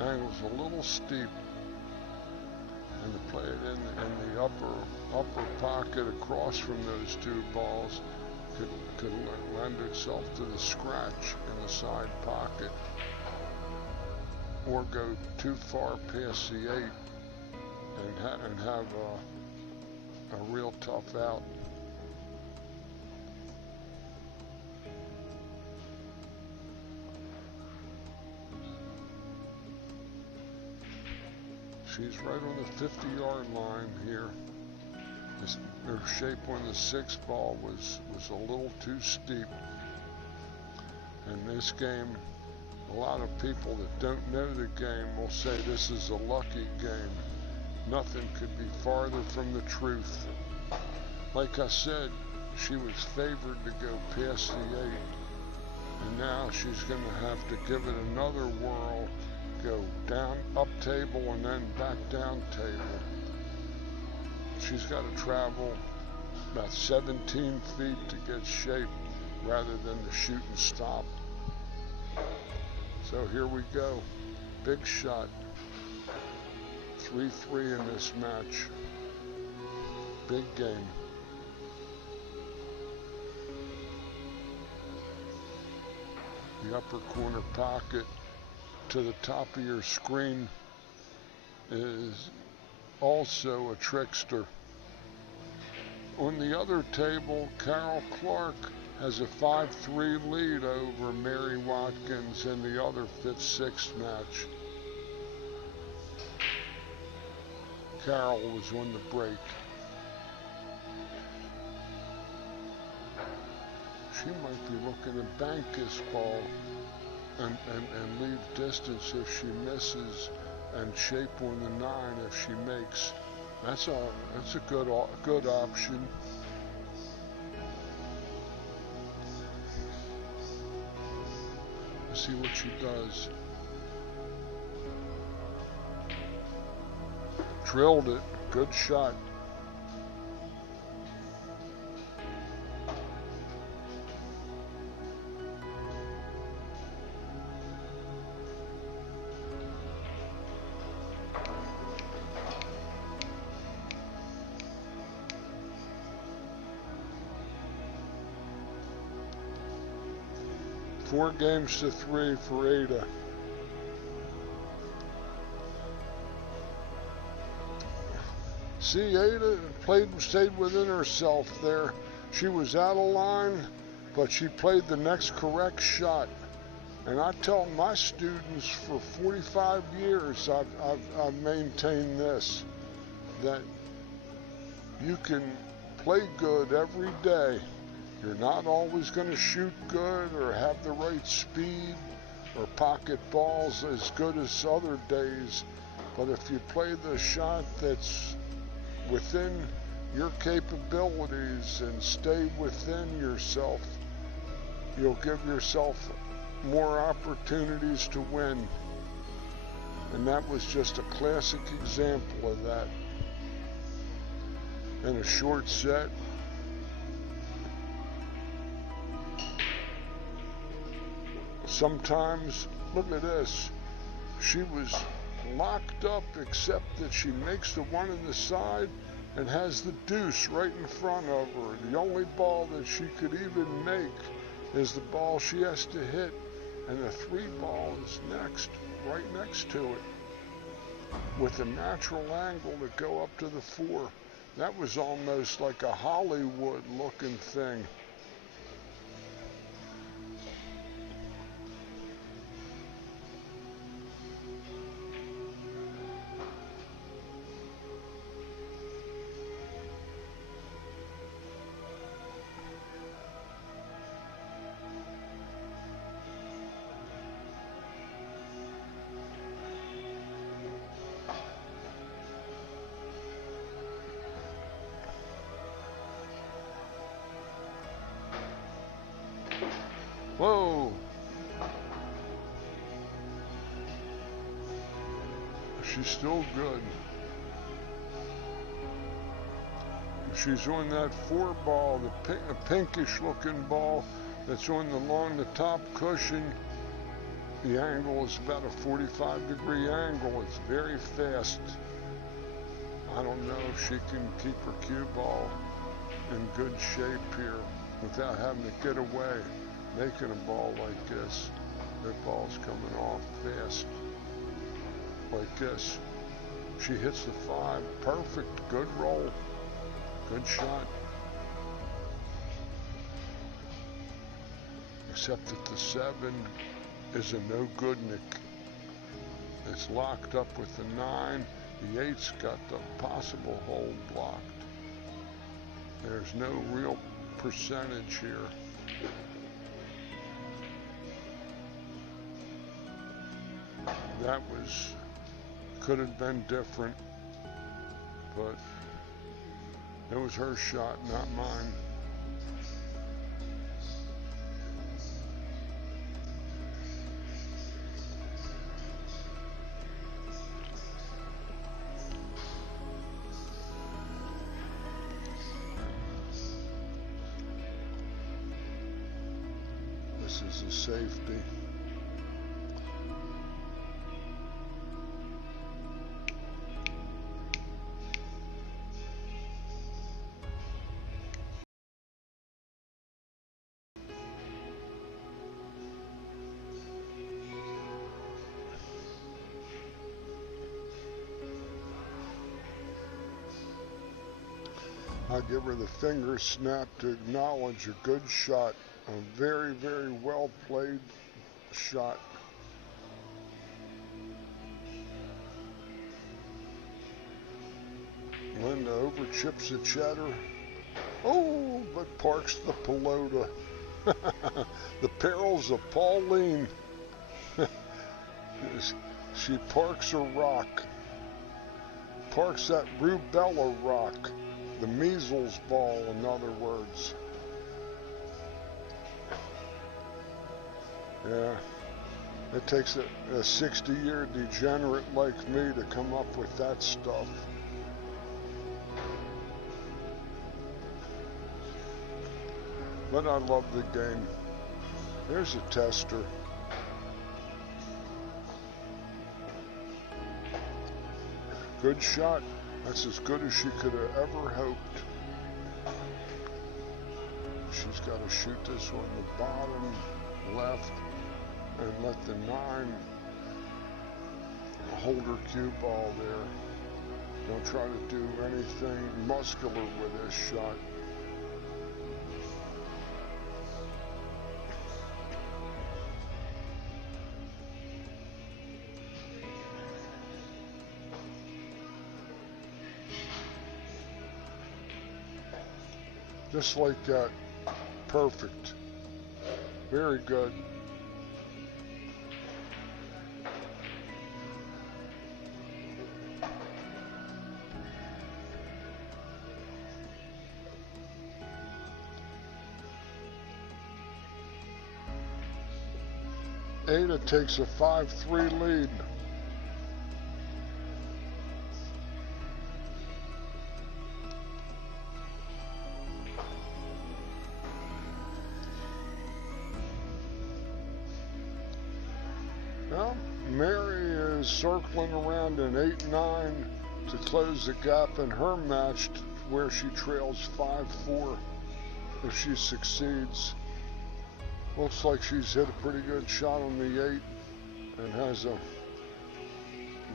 Angle's a little steep. and to play it in the upper pocket across from those two balls could lend itself to the scratch in the side pocket, or go too far past the 8 and have a real tough out. She's right on the 50-yard line here. Her shape on the 6th ball was a little too steep. In this game, a lot of people that don't know the game will say this is a lucky game. Nothing could be farther from the truth. Like I said, she was favored to go past the 8, and now she's going to have to give it another whirl, go down, up table, and then back down table. She's got to travel about 17 feet to get shape rather than to shoot and stop. So here we go. Big shot. 3-3 in this match. Big game. The upper corner pocket to the top of your screen is also a trickster. On the other table, Carol Clark has a 5-3 lead over Mary Watkins in the other 5th-6th match. Carol was on the break. She might be looking to bank this ball and leave distance if she misses, and shape on the 9 if she makes. That's a good option. Let's see what she does. Drilled it. Good shot. Four games to 3 for Ada. See, Ada stayed within herself there. She was out of line, but she played the next correct shot. And I tell my students for 45 years, I've maintained this, that you can play good every day. You're not always going to shoot good or have the right speed or pocket balls as good as other days, but if you play the shot that's within your capabilities and stay within yourself, you'll give yourself more opportunities to win. And that was just a classic example of that. In a short set, sometimes, look at this, she was locked up except that she makes the one in the side and has the deuce right in front of her. The only ball that she could even make is the ball she has to hit, and the 3 ball is next, right next to it, with a natural angle to go up to the 4. That was almost like a Hollywood looking thing. Whoa! She's still good. She's on that 4 ball, the pinkish looking ball that's along the top cushion. The angle is about a 45-degree angle. It's very fast. I don't know if she can keep her cue ball in good shape here without having to get away, making a ball like this. That ball's coming off fast like this. She hits the 5. Perfect. Good roll. Good shot. Except that the 7 is a no good nick. It's locked up with the 9. The 8's got the possible hole blocked. There's no real percentage here. That could have been different, but it was her shot, not mine. This is a safety. I give her the finger snap to acknowledge a good shot. A very, very well played shot. Linda over chips the cheddar. Oh, but parks the pelota. The perils of Pauline. She parks her rock. Parks that rubella rock. The measles ball, in other words. Yeah, it takes a 60-year degenerate like me to come up with that stuff. But I love the game. There's a tester. Good shot. That's as good as she could have ever hoped. She's got to shoot this on the bottom left and let the 9 hold her cue ball there. Don't try to do anything muscular with this shot. Just like that. Perfect. Very good. Ada takes a 5-3 lead. Well, Mary is circling around an 8-9 to close the gap in her match where she trails 5-4 if she succeeds. Looks like she's hit a pretty good shot on the 8 and has a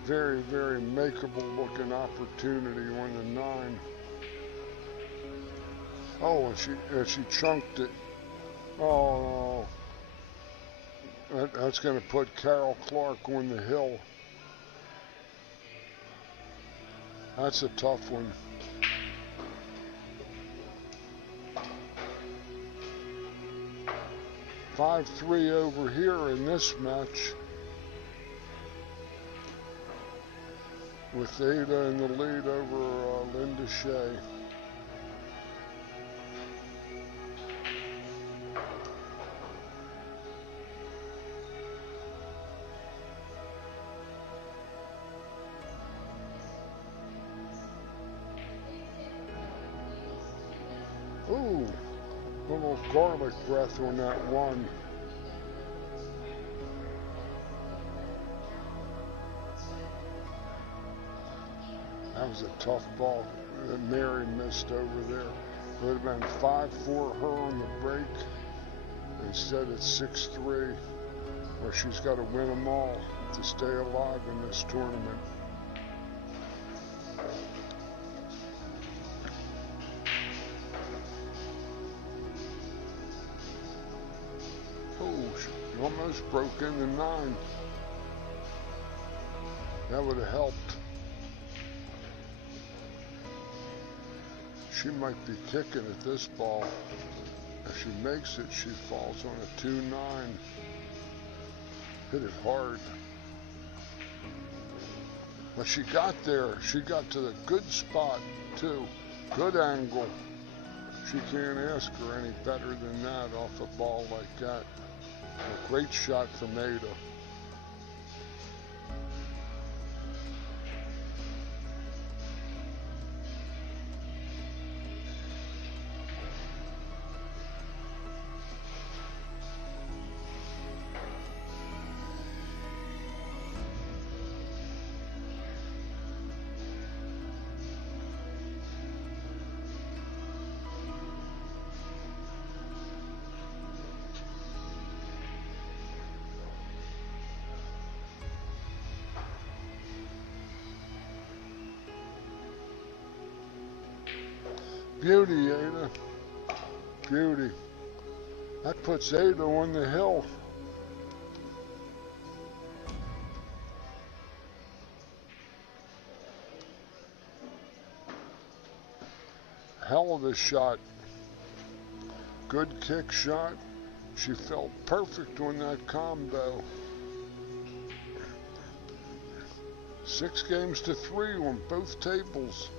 very, very makeable looking opportunity on the 9. Oh, and she chunked it. Oh, that's going to put Carol Clark on the hill. That's a tough one. $5-3 over here in this match, with Ada in the lead over Linda Shea. Ooh, a little garlic breath on that one. was a tough ball that Mary missed over there. It would have been 5-4 her on the break. Instead it's 6-3, where she's got to win them all to stay alive in this tournament. Oh, she almost broke into 9. That would have helped. She might be kicking at this ball. If she makes it, she falls on a 2-9. Hit it hard. But she got there. She got to the good spot, too. Good angle. She can't ask her any better than that off a ball like that. A great shot from Ada. Beauty, Ada. Beauty. That puts Ada on the hill. Hell of a shot. Good kick shot. She felt perfect on that combo. 6-3 on both tables.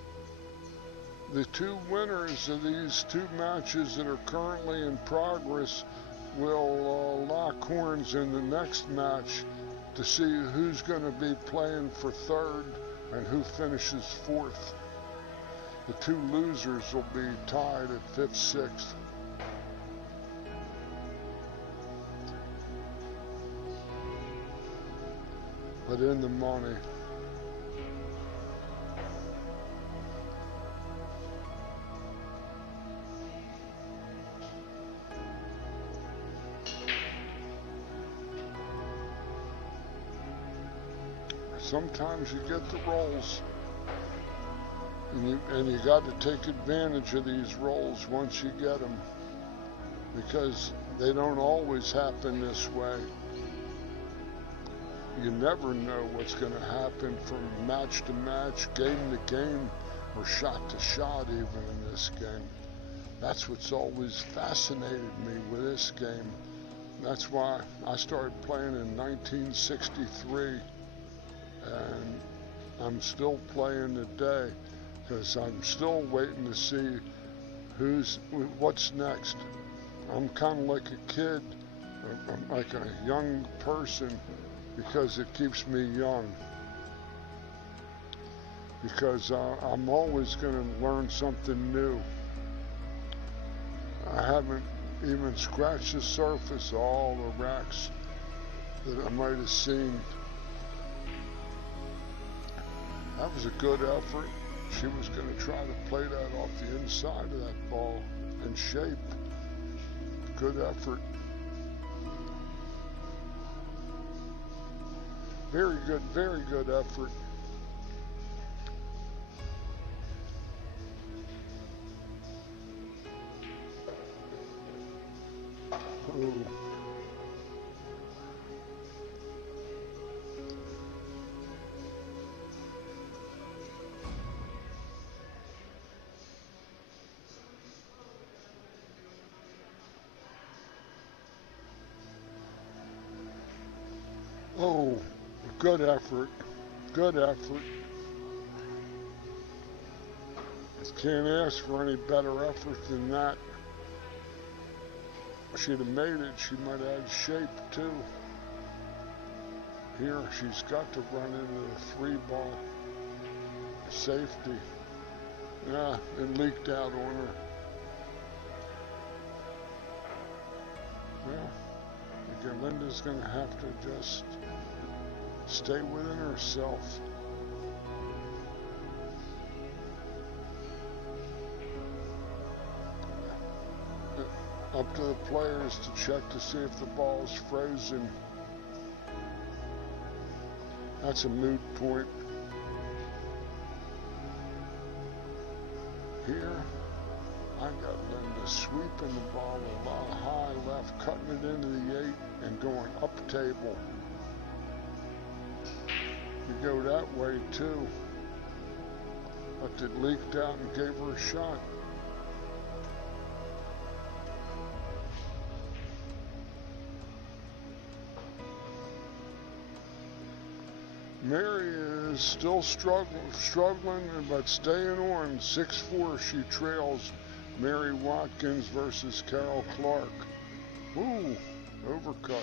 The 2 winners of these 2 matches that are currently in progress will lock horns in the next match to see who's going to be playing for 3rd and who finishes 4th. The 2 losers will be tied at 5th, 6th. But in the money. Sometimes you get the rolls, and you got to take advantage of these rolls once you get them, because they don't always happen this way. You never know what's going to happen from match to match, game to game, or shot to shot even in this game. That's what's always fascinated me with this game. That's why I started playing in 1963. And I'm still playing today because I'm still waiting to see what's next. I'm kind of like a kid, I'm like a young person, because it keeps me young. Because I'm always going to learn something new. I haven't even scratched the surface of all the racks that I might have seen. That was a good effort. She was going to try to play that off the inside of that ball in shape. Good effort. Very good effort. Oh. Oh, good effort. Good effort. Can't ask for any better effort than that. If she'd have made it, she might have had shape too. Here, she's got to run into the 3-ball. Safety. Yeah, it leaked out on her. Well, again, Linda's going to have to just stay within herself. Up to the players to check to see if the ball's frozen. That's a moot point. Here, I got Linda sweeping the ball a lot high left, cutting it into the 8 and going up table. You go that way too. But it leaked out and gave her a shot. Mary is still struggling, but staying on. 6-4, she trails Mary Watkins versus Carol Clark. Ooh, overcut.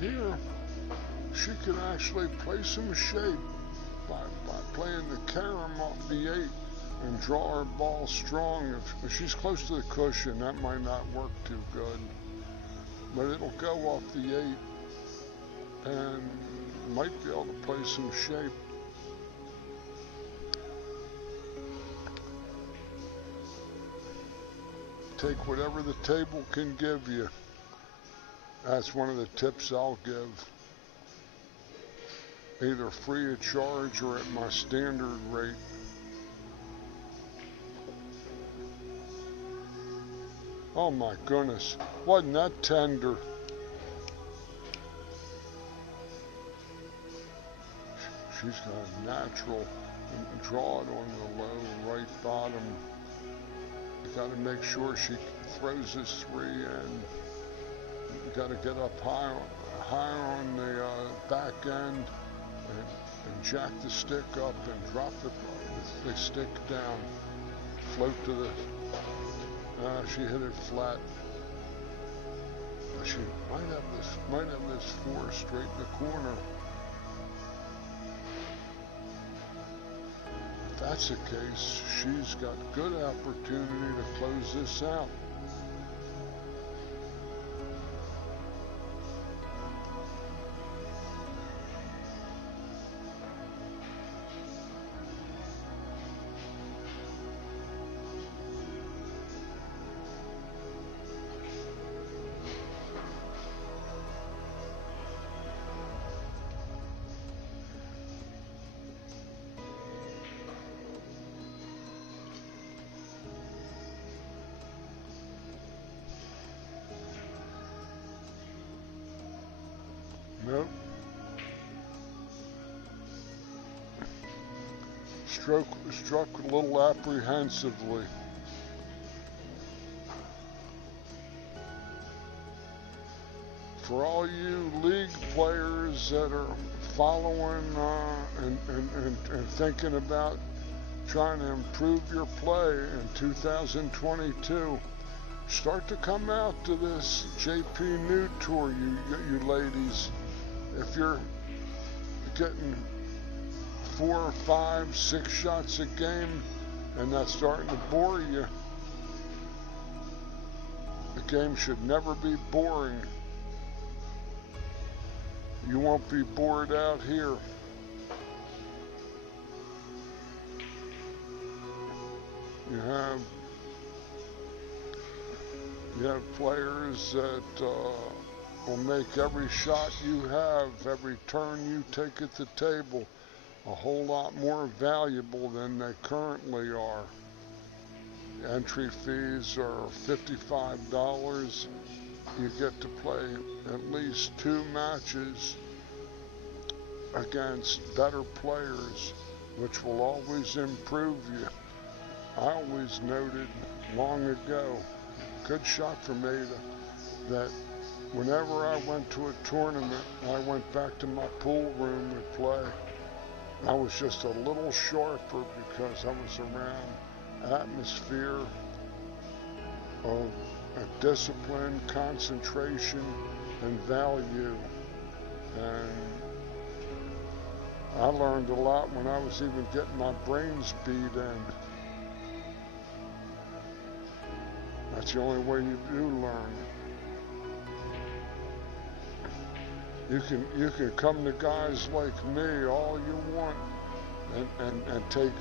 Here, she can actually play some shape by playing the carom off the 8 and draw her ball strong. If she's close to the cushion, that might not work too good. But it'll go off the 8 and might be able to play some shape. Take whatever the table can give you. That's one of the tips I'll give. Either free of charge or at my standard rate. Oh my goodness, wasn't that tender? She's got a natural draw it on the low right bottom. You gotta make sure she throws this 3 in. You got to get up high on the back end and jack the stick up and drop the stick down. Float to the. She hit it flat. She might have this 4 straight in the corner. If that's the case, she's got good opportunity to close this out. Nope. Struck a little apprehensively. For all you league players that are following and thinking about trying to improve your play in 2022, start to come out to this JPNEWT tour, you ladies. If you're getting 4, 5, 6 shots a game and that's starting to bore you, the game should never be boring. You won't be bored out here. You have players that will make every shot you have, every turn you take at the table, a whole lot more valuable than they currently are. Entry fees are $55. You get to play at least 2 matches against better players, which will always improve you. I always noted long ago, good shot for me, that whenever I went to a tournament, I went back to my pool room to play. I was just a little sharper because I was around atmosphere of discipline, concentration, and value. And I learned a lot when I was even getting my brains beat in. That's the only way you do learn. You can come to guys like me all you want and take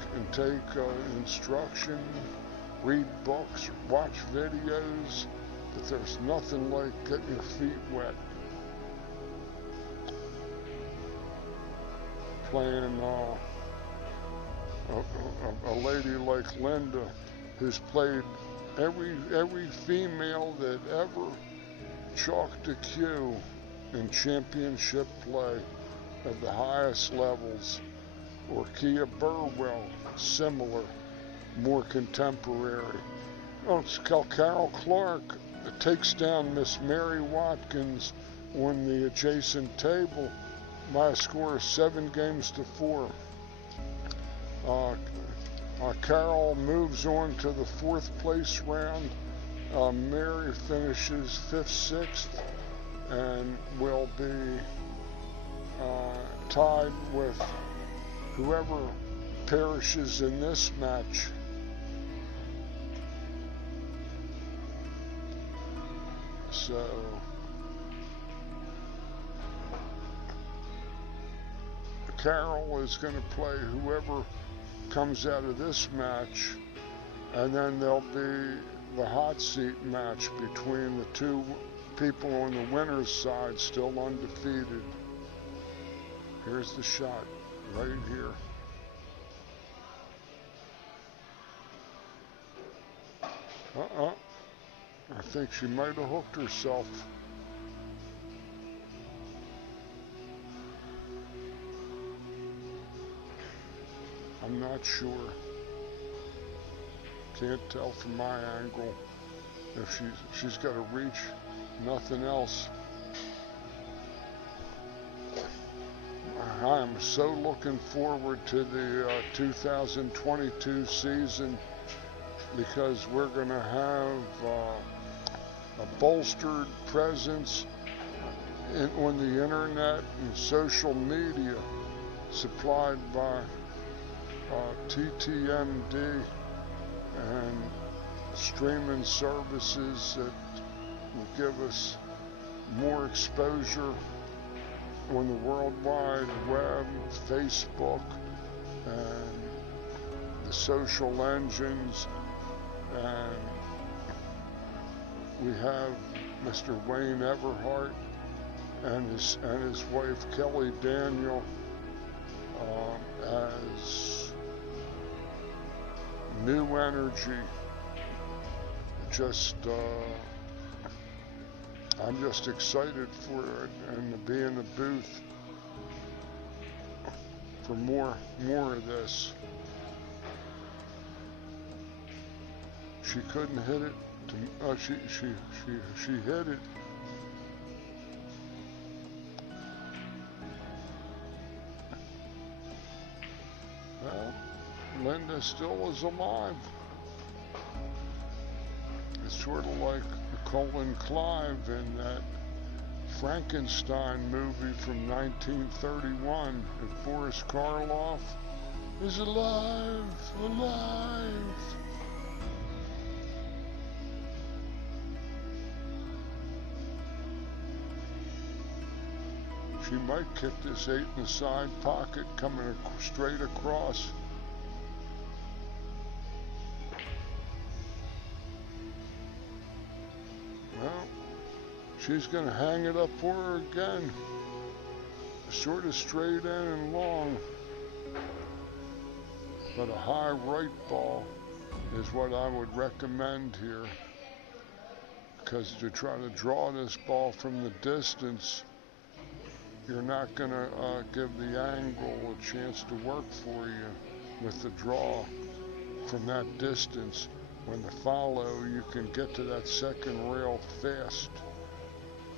instruction, read books, watch videos, but there's nothing like getting your feet wet. Playing a lady like Linda, who's played every female that ever chalked a Q in championship play of the highest levels, or Kia Burwell, similar, more contemporary. Oh, it's Carol Clark that takes down Miss Mary Watkins on the adjacent table by a score of 7-4. Carol moves on to the 4th place round. Mary finishes 5th, 6th, and will be tied with whoever perishes in this match. So Carol is going to play whoever comes out of this match, and then there'll be the hot seat match between the two people on the winner's side, still undefeated. Here's the shot, right here. I think she might have hooked herself. I'm not sure. Can't tell from my angle if she's got to reach, nothing else. I am so looking forward to the 2022 season, because we're going to have a bolstered presence on the internet and social media, supplied by TTMD and streaming services that will give us more exposure on the World Wide Web, Facebook, and the social engines. And we have Mr. Wayne Everhart and his wife Kelly Daniel as new energy. I'm just excited for it, and to be in the booth for more of this. She couldn't hit it. She hit it. Well, Linda still is alive. It's sort of like Colin Clive in that Frankenstein movie from 1931. If Boris Karloff is alive. She might kick this 8 in the side pocket, coming straight across. Well, she's going to hang it up for her again. Sort of straight in and long. But a high right ball is what I would recommend here. Because to try to draw this ball from the distance, you're not going to give the angle a chance to work for you with the draw from that distance. When the follow, you can get to that second rail fast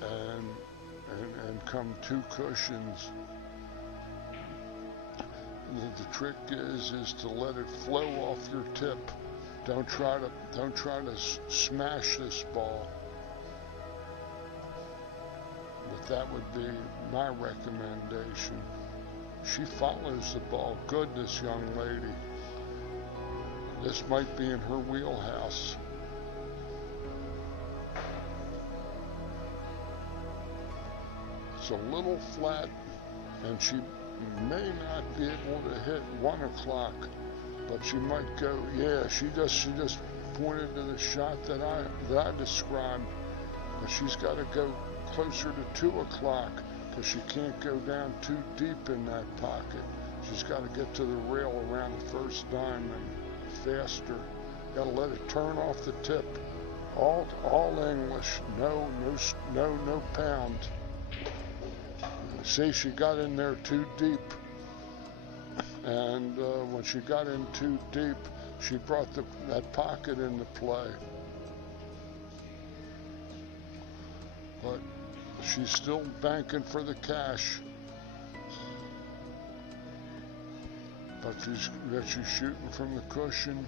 and come 2 cushions. The trick is to let it flow off your tip Don't try to smash this ball. But that would be my recommendation. She follows the ball good, this young lady. This might be in her wheelhouse. It's a little flat, and she may not be able to hit 1 o'clock, but she might go. Yeah, she just pointed to the shot that I described, but she's got to go closer to 2 o'clock because she can't go down too deep in that pocket. She's got to get to the rail around the first diamond faster. Got to let it turn off the tip. All English. No pound. See, she got in there too deep, and when she got in too deep, she brought that pocket into play. But she's still banking for the cash. But she's shooting from the cushion.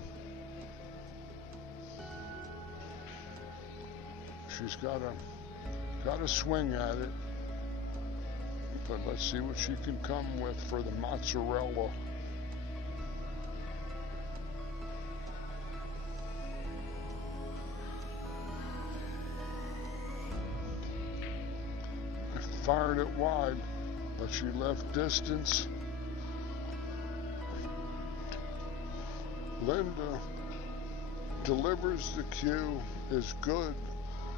She's got to swing at it. But let's see what she can come with for the mozzarella. Fired it wide, but she left distance. Linda delivers the cue as good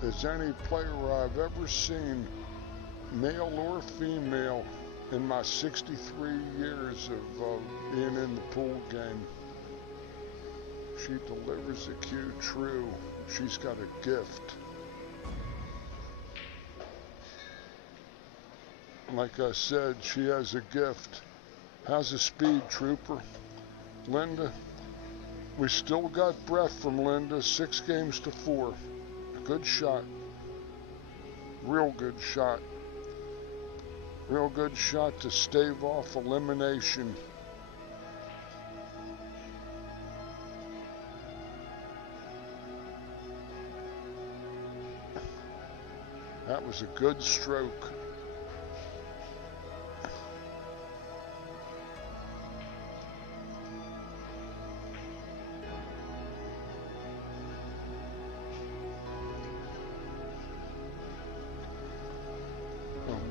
as any player I've ever seen, male or female, in my 63 years of being in the pool game. She delivers the cue true. She's got a gift. Like I said, she has a gift. How's the speed, Trooper? Linda, we still got breath from Linda. 6 games to 4. A good shot. Real good shot. Real good shot to stave off elimination. That was a good stroke.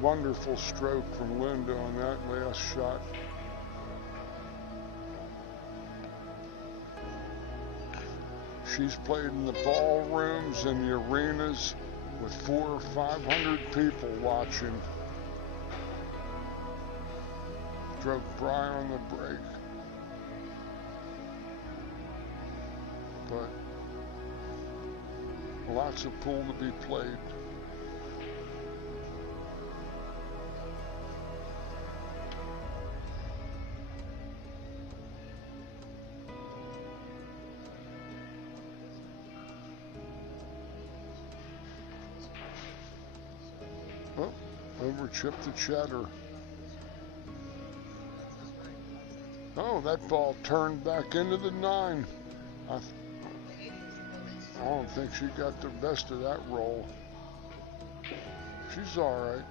Wonderful stroke from Linda on that last shot. She's played in the ballrooms and the arenas with 400 or 500 people watching. Broke Briar on the break. But lots of pool to be played. Oh, over chipped the chatter. Oh, that ball turned back into the 9. I don't think she got the best of that roll. She's all right.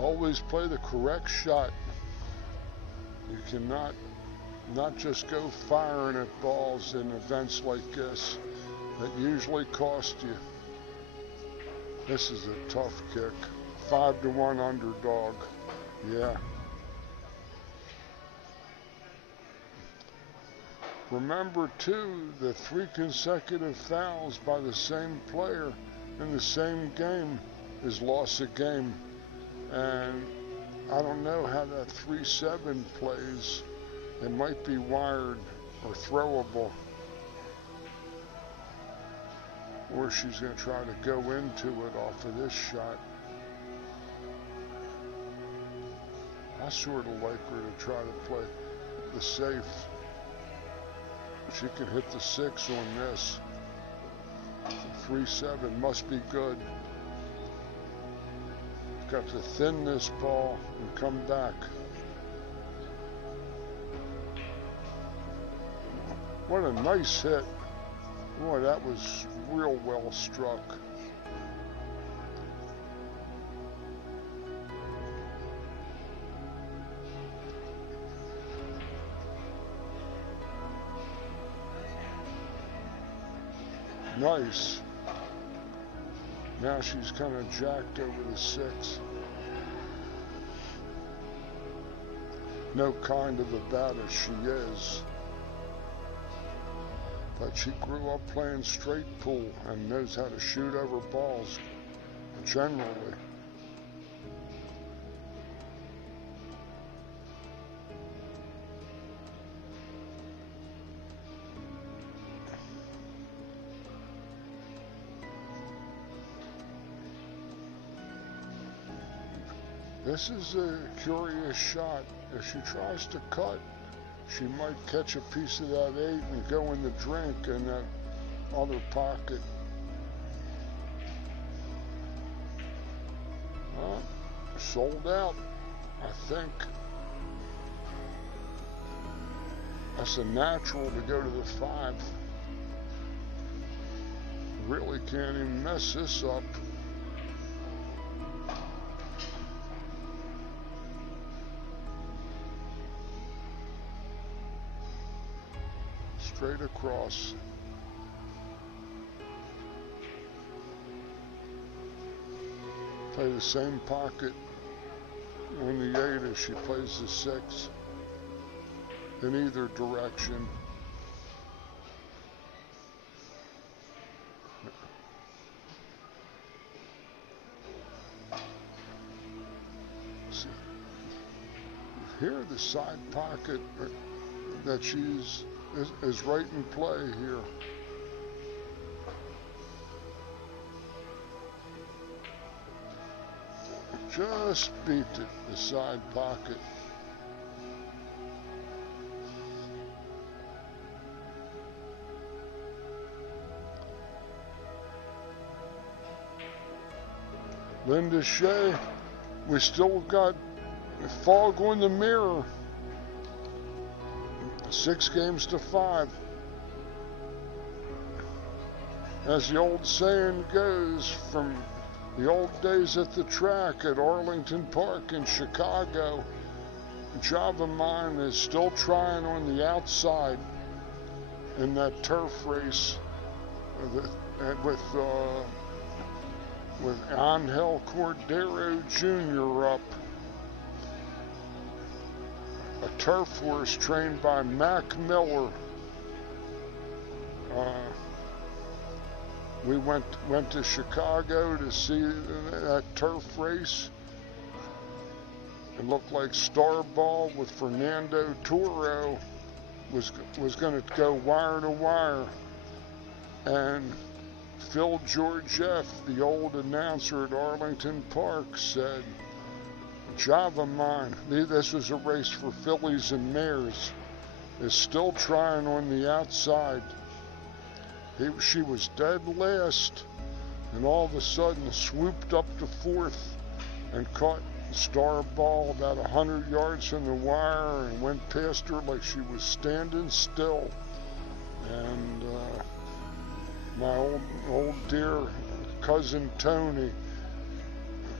Always play the correct shot. You cannot not just go firing at balls in events like this that usually cost you. This is a tough kick. 5-1 underdog. Yeah. Remember too, the 3 consecutive fouls by the same player in the same game is loss of game. And I don't know how that 3-7 plays. It might be wired or throwable. or she's going to try to go into it off of this shot. I sort of like her to try to play the safe. She can hit the 6 on this. 3-7 must be good. Got to thin this ball and come back. What a nice hit. Boy, that was real well struck. Nice. Now she's kind of jacked over the 6. No kind of a bat as she is. But she grew up playing straight pool and knows how to shoot over balls generally. This is a curious shot. If she tries to cut, she might catch a piece of that 8 and go in the drink in that other pocket. Sold out, I think. That's a natural to go to the 5. Really can't even mess this up. Straight across. Play the same pocket on the 8 as she plays the 6 in either direction. See, here the side pocket that she's is right in play here. Just beat it, the side pocket. Linda Shea, we still got fog on the mirror. 6 games to 5. As the old saying goes, from the old days at the track at Arlington Park in Chicago, Java Mine is still trying on the outside in that turf race with Angel Cordero Jr. up. A turf horse trained by Mac Miller. We went to Chicago to see that turf race. It looked like Starball with Fernando Toro was going to go wire to wire, and Phil Georgieff, the old announcer at Arlington Park, said, Java Mine, this was a race for fillies and mares, is still trying on the outside. She was dead last, and all of a sudden swooped up to 4th and caught Starball about 100 yards from the wire and went past her like she was standing still. And my old dear cousin Tony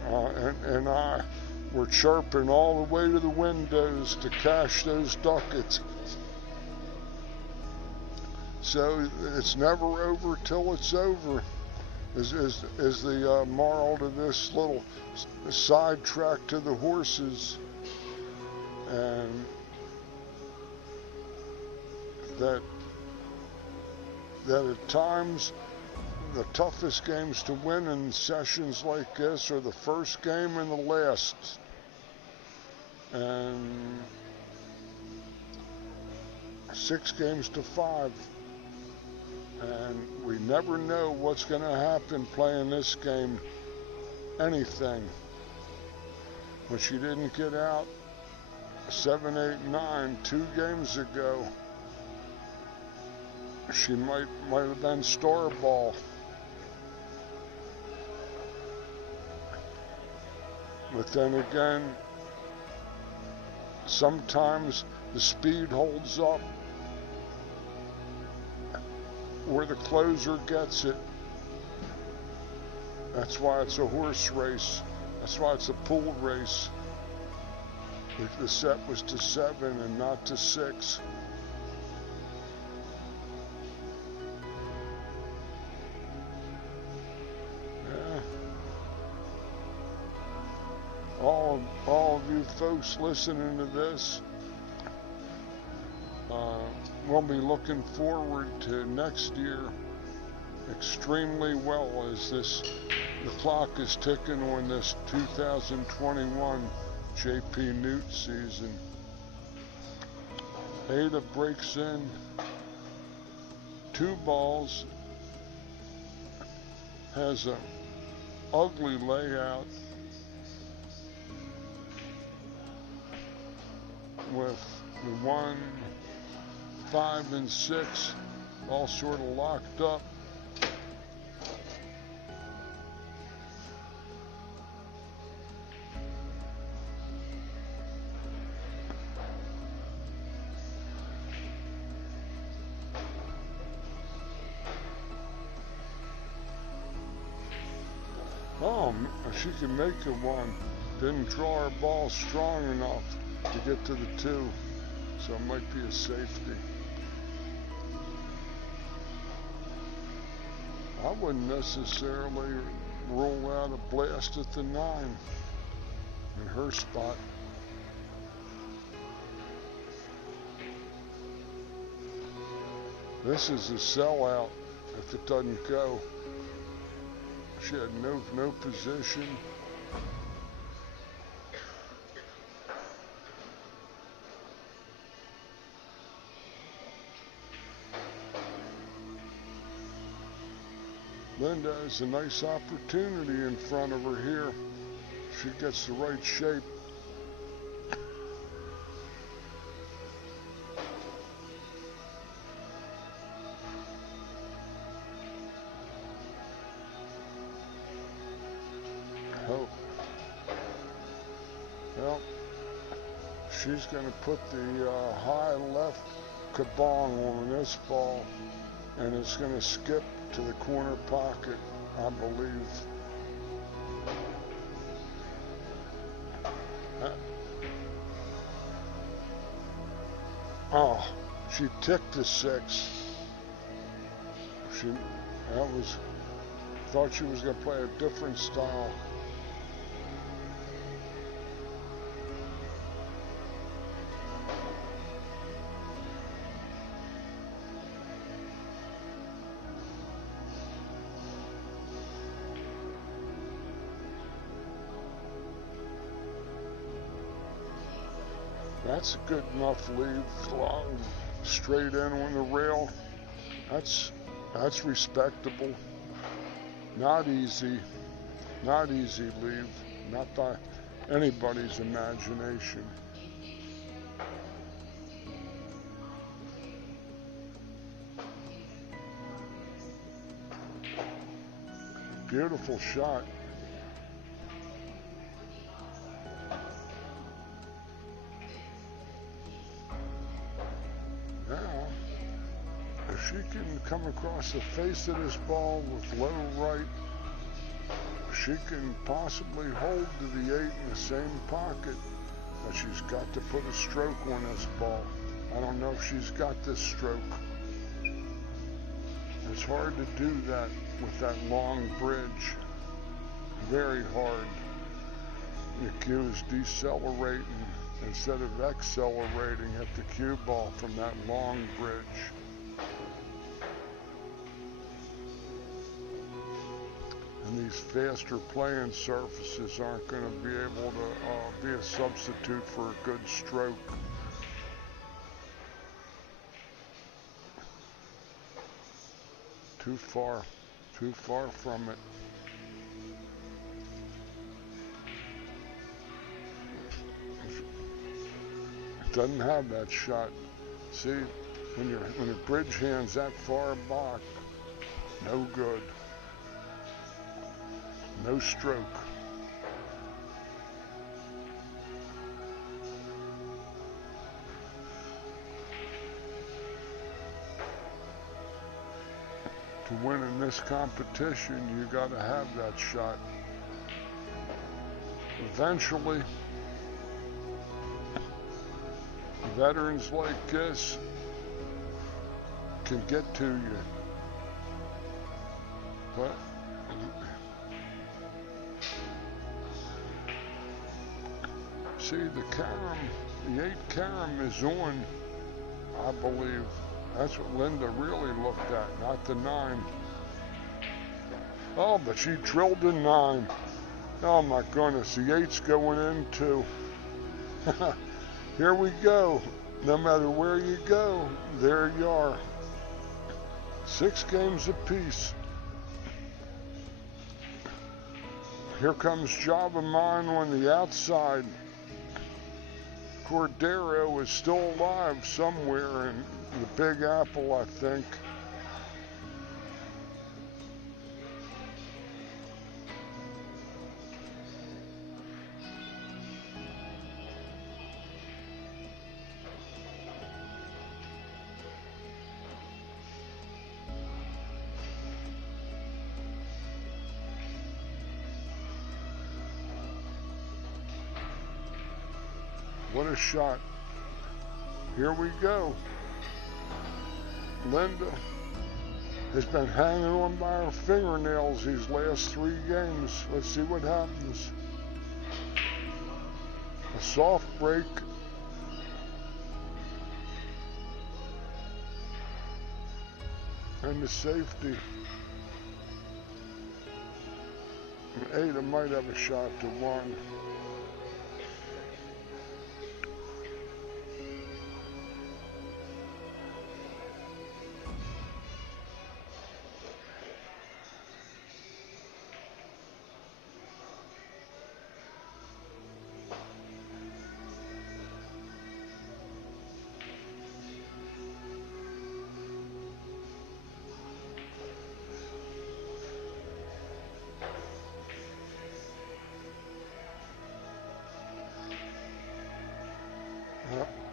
and I were chirping all the way to the windows to cash those ducats. So it's never over till it's over, is the moral to this little sidetrack to the horses. And that at times the toughest games to win in sessions like this are the first game and the last. And 6 games to 5. And we never know what's going to happen playing this game. Anything. When she didn't get out 7-8-9 2 games ago, she might have been star ball. But then again, sometimes the speed holds up where the closer gets it. That's why it's a horse race. That's why it's a pool race. The set was to 7 and not to 6. Yeah. All of you folks listening to this, we'll be looking forward to next year extremely well as the clock is ticking on this 2021 JPNEWT season. Ada breaks in 2 balls, has a ugly layout with the 1, 5, and 6 all sort of locked up. Oh, she can make a 1. Didn't draw her ball strong enough to get to the 2, so it might be a safety. I wouldn't necessarily rule out a blast at the 9 in her spot. This is a sellout if it doesn't go. She had no position. Linda has a nice opportunity in front of her here. She gets the right shape. Oh. Well, she's going to put the high left kabong on this ball, and it's going to skip to the corner pocket, I believe. Oh, she ticked the 6. Thought she was going to play a different style. That's a good enough lead, straight in on the rail. That's respectable. Not easy leave, not by anybody's imagination. Beautiful shot. Now, if she can come across the face of this ball with low right, she can possibly hold to the 8 in the same pocket, but she's got to put a stroke on this ball. I don't know if she's got this stroke. It's hard to do that with that long bridge. Very hard. The cue is decelerating instead of accelerating at the cue ball from that long bridge. And these faster playing surfaces aren't going to be able to be a substitute for a good stroke. too far from it. Doesn't have that shot. See, when your bridge hand's that far back, no good. No stroke. To win in this competition, you got to have that shot. Eventually, veterans like this can get to you. But see, the carom, the 8 carom is on, I believe. That's what Linda really looked at, not the 9. Oh, but she drilled the 9. Oh my goodness, the 8's going in too. Here we go. No matter where you go, there you are. 6 games apiece. Here comes Java Mine on the outside. Cordero is still alive somewhere in the Big Apple, I think. What a shot. Here we go. Linda has been hanging on by her fingernails these last 3 games. Let's see what happens. A soft break. And the safety. Ada might have a shot to 1.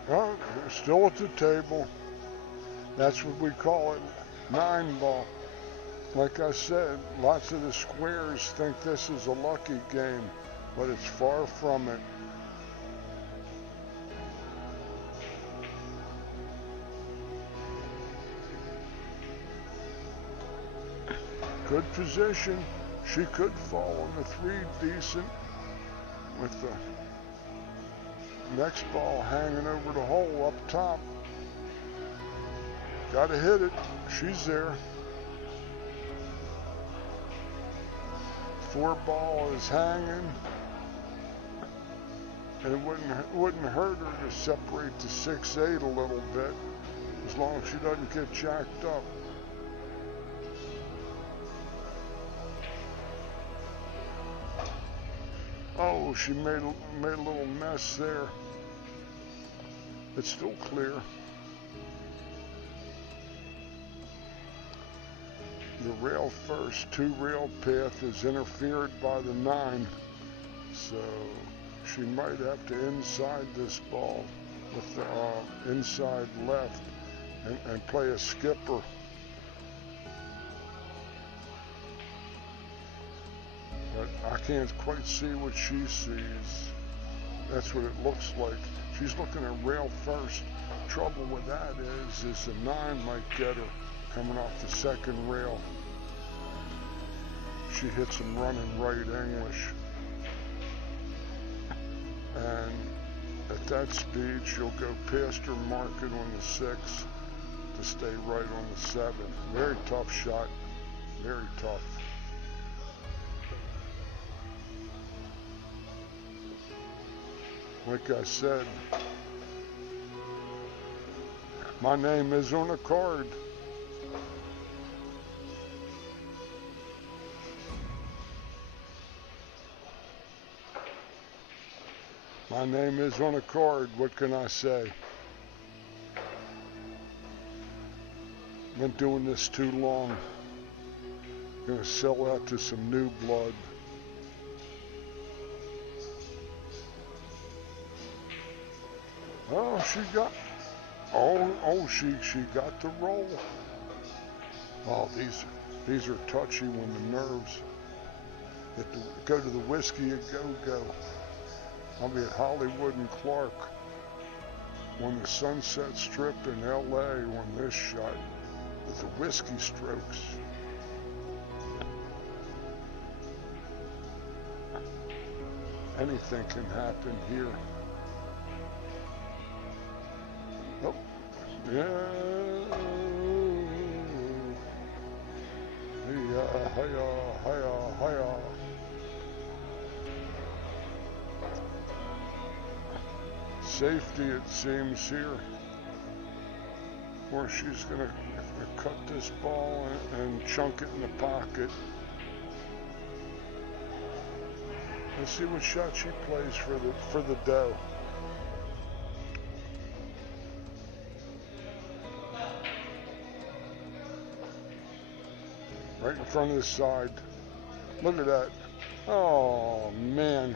Well, they're still at the table. That's what we call it, 9 ball. Like I said, lots of the squares think this is a lucky game, but it's far from it. Good position. She could fall on the 3 decent with the next ball hanging over the hole up top. Gotta hit it. She's there. 4 ball is hanging. And it wouldn't hurt her to separate the 6-8 a little bit, as long as she doesn't get jacked up. Oh, she made a little mess there. It's still clear. The rail first, 2 rail path is interfered by the 9, so she might have to inside this ball with the inside left and play a skipper. But I can't quite see what she sees. That's what it looks like. She's looking at rail first. Trouble with that is the 9 might get her coming off the 2nd rail. She hits him running right English. And at that speed, she'll go past her market on the 6 to stay right on the 7. Very tough shot. Very tough. Like I said, my name is on a card. My name is on a card. What can I say? Been doing this too long. Gonna sell out to some new blood. Oh, she got. She got the roll. Oh, these are touchy when the nerves. You have to go to the Whiskey a Go-Go. I'll be at Hollywood and Clark on the Sunset Strip in L.A. on this shot with the Whiskey Strokes. Anything can happen here. Oh, yeah. Hiya. Safety, it seems, here. Or she's gonna cut this ball and chunk it in the pocket. Let's see what shot she plays for the dough. Right in front of the side. Look at that. Oh, man.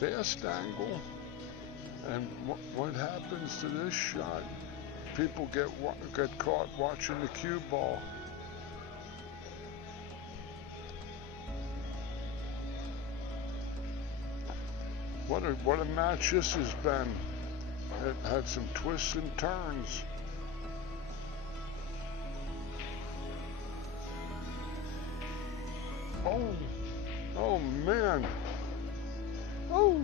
Fast angle. And what happens to this shot? People get caught watching the cue ball. What a match this has been. It had some twists and turns. Oh man. Oh.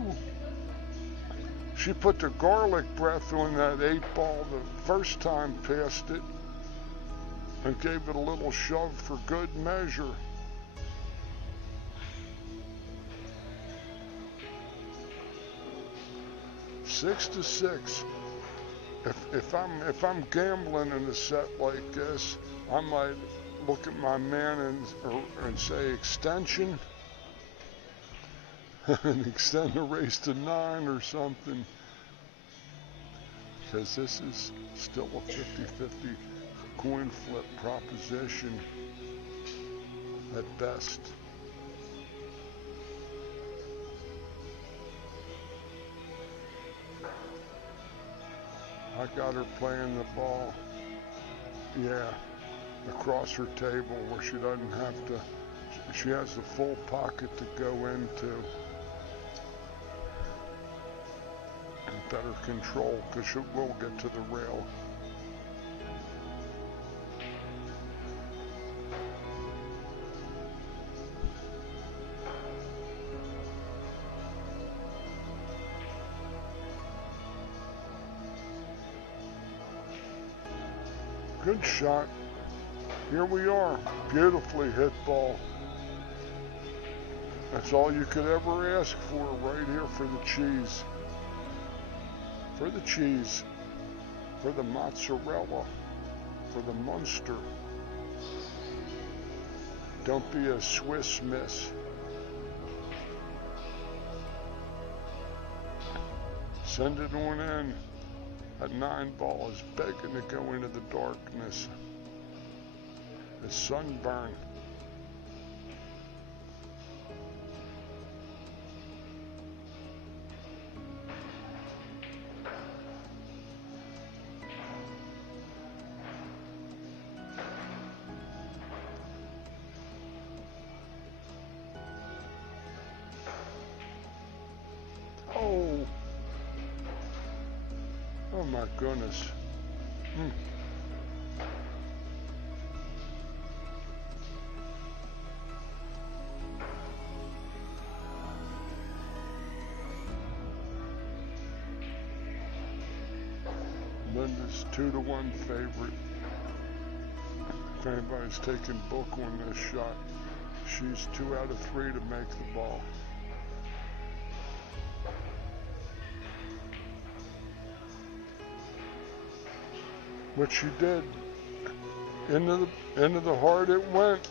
She put the garlic breath on that 8-ball the first time past it and gave it a little shove for good measure. Six to 6. If I'm gambling in a set like this, I might look at my man and say extension and extend the race to 9 or something, because this is still a 50-50 coin flip proposition at best. I got her playing the ball, across her table where she doesn't have to, she has the full pocket to go into. And better control, because she will get to the rail. Good shot. Here we are. Beautifully hit ball. That's all you could ever ask for right here for the cheese. For the cheese. For the mozzarella. For the Munster. Don't be a Swiss miss. Send it on in. That 9-ball is begging to go into the darkness. It's sunburn. Oh my goodness. Linda's 2-1 favorite. If anybody's taking book on this shot, she's 2 out of 3 to make the ball. Which she did. Into the heart it went.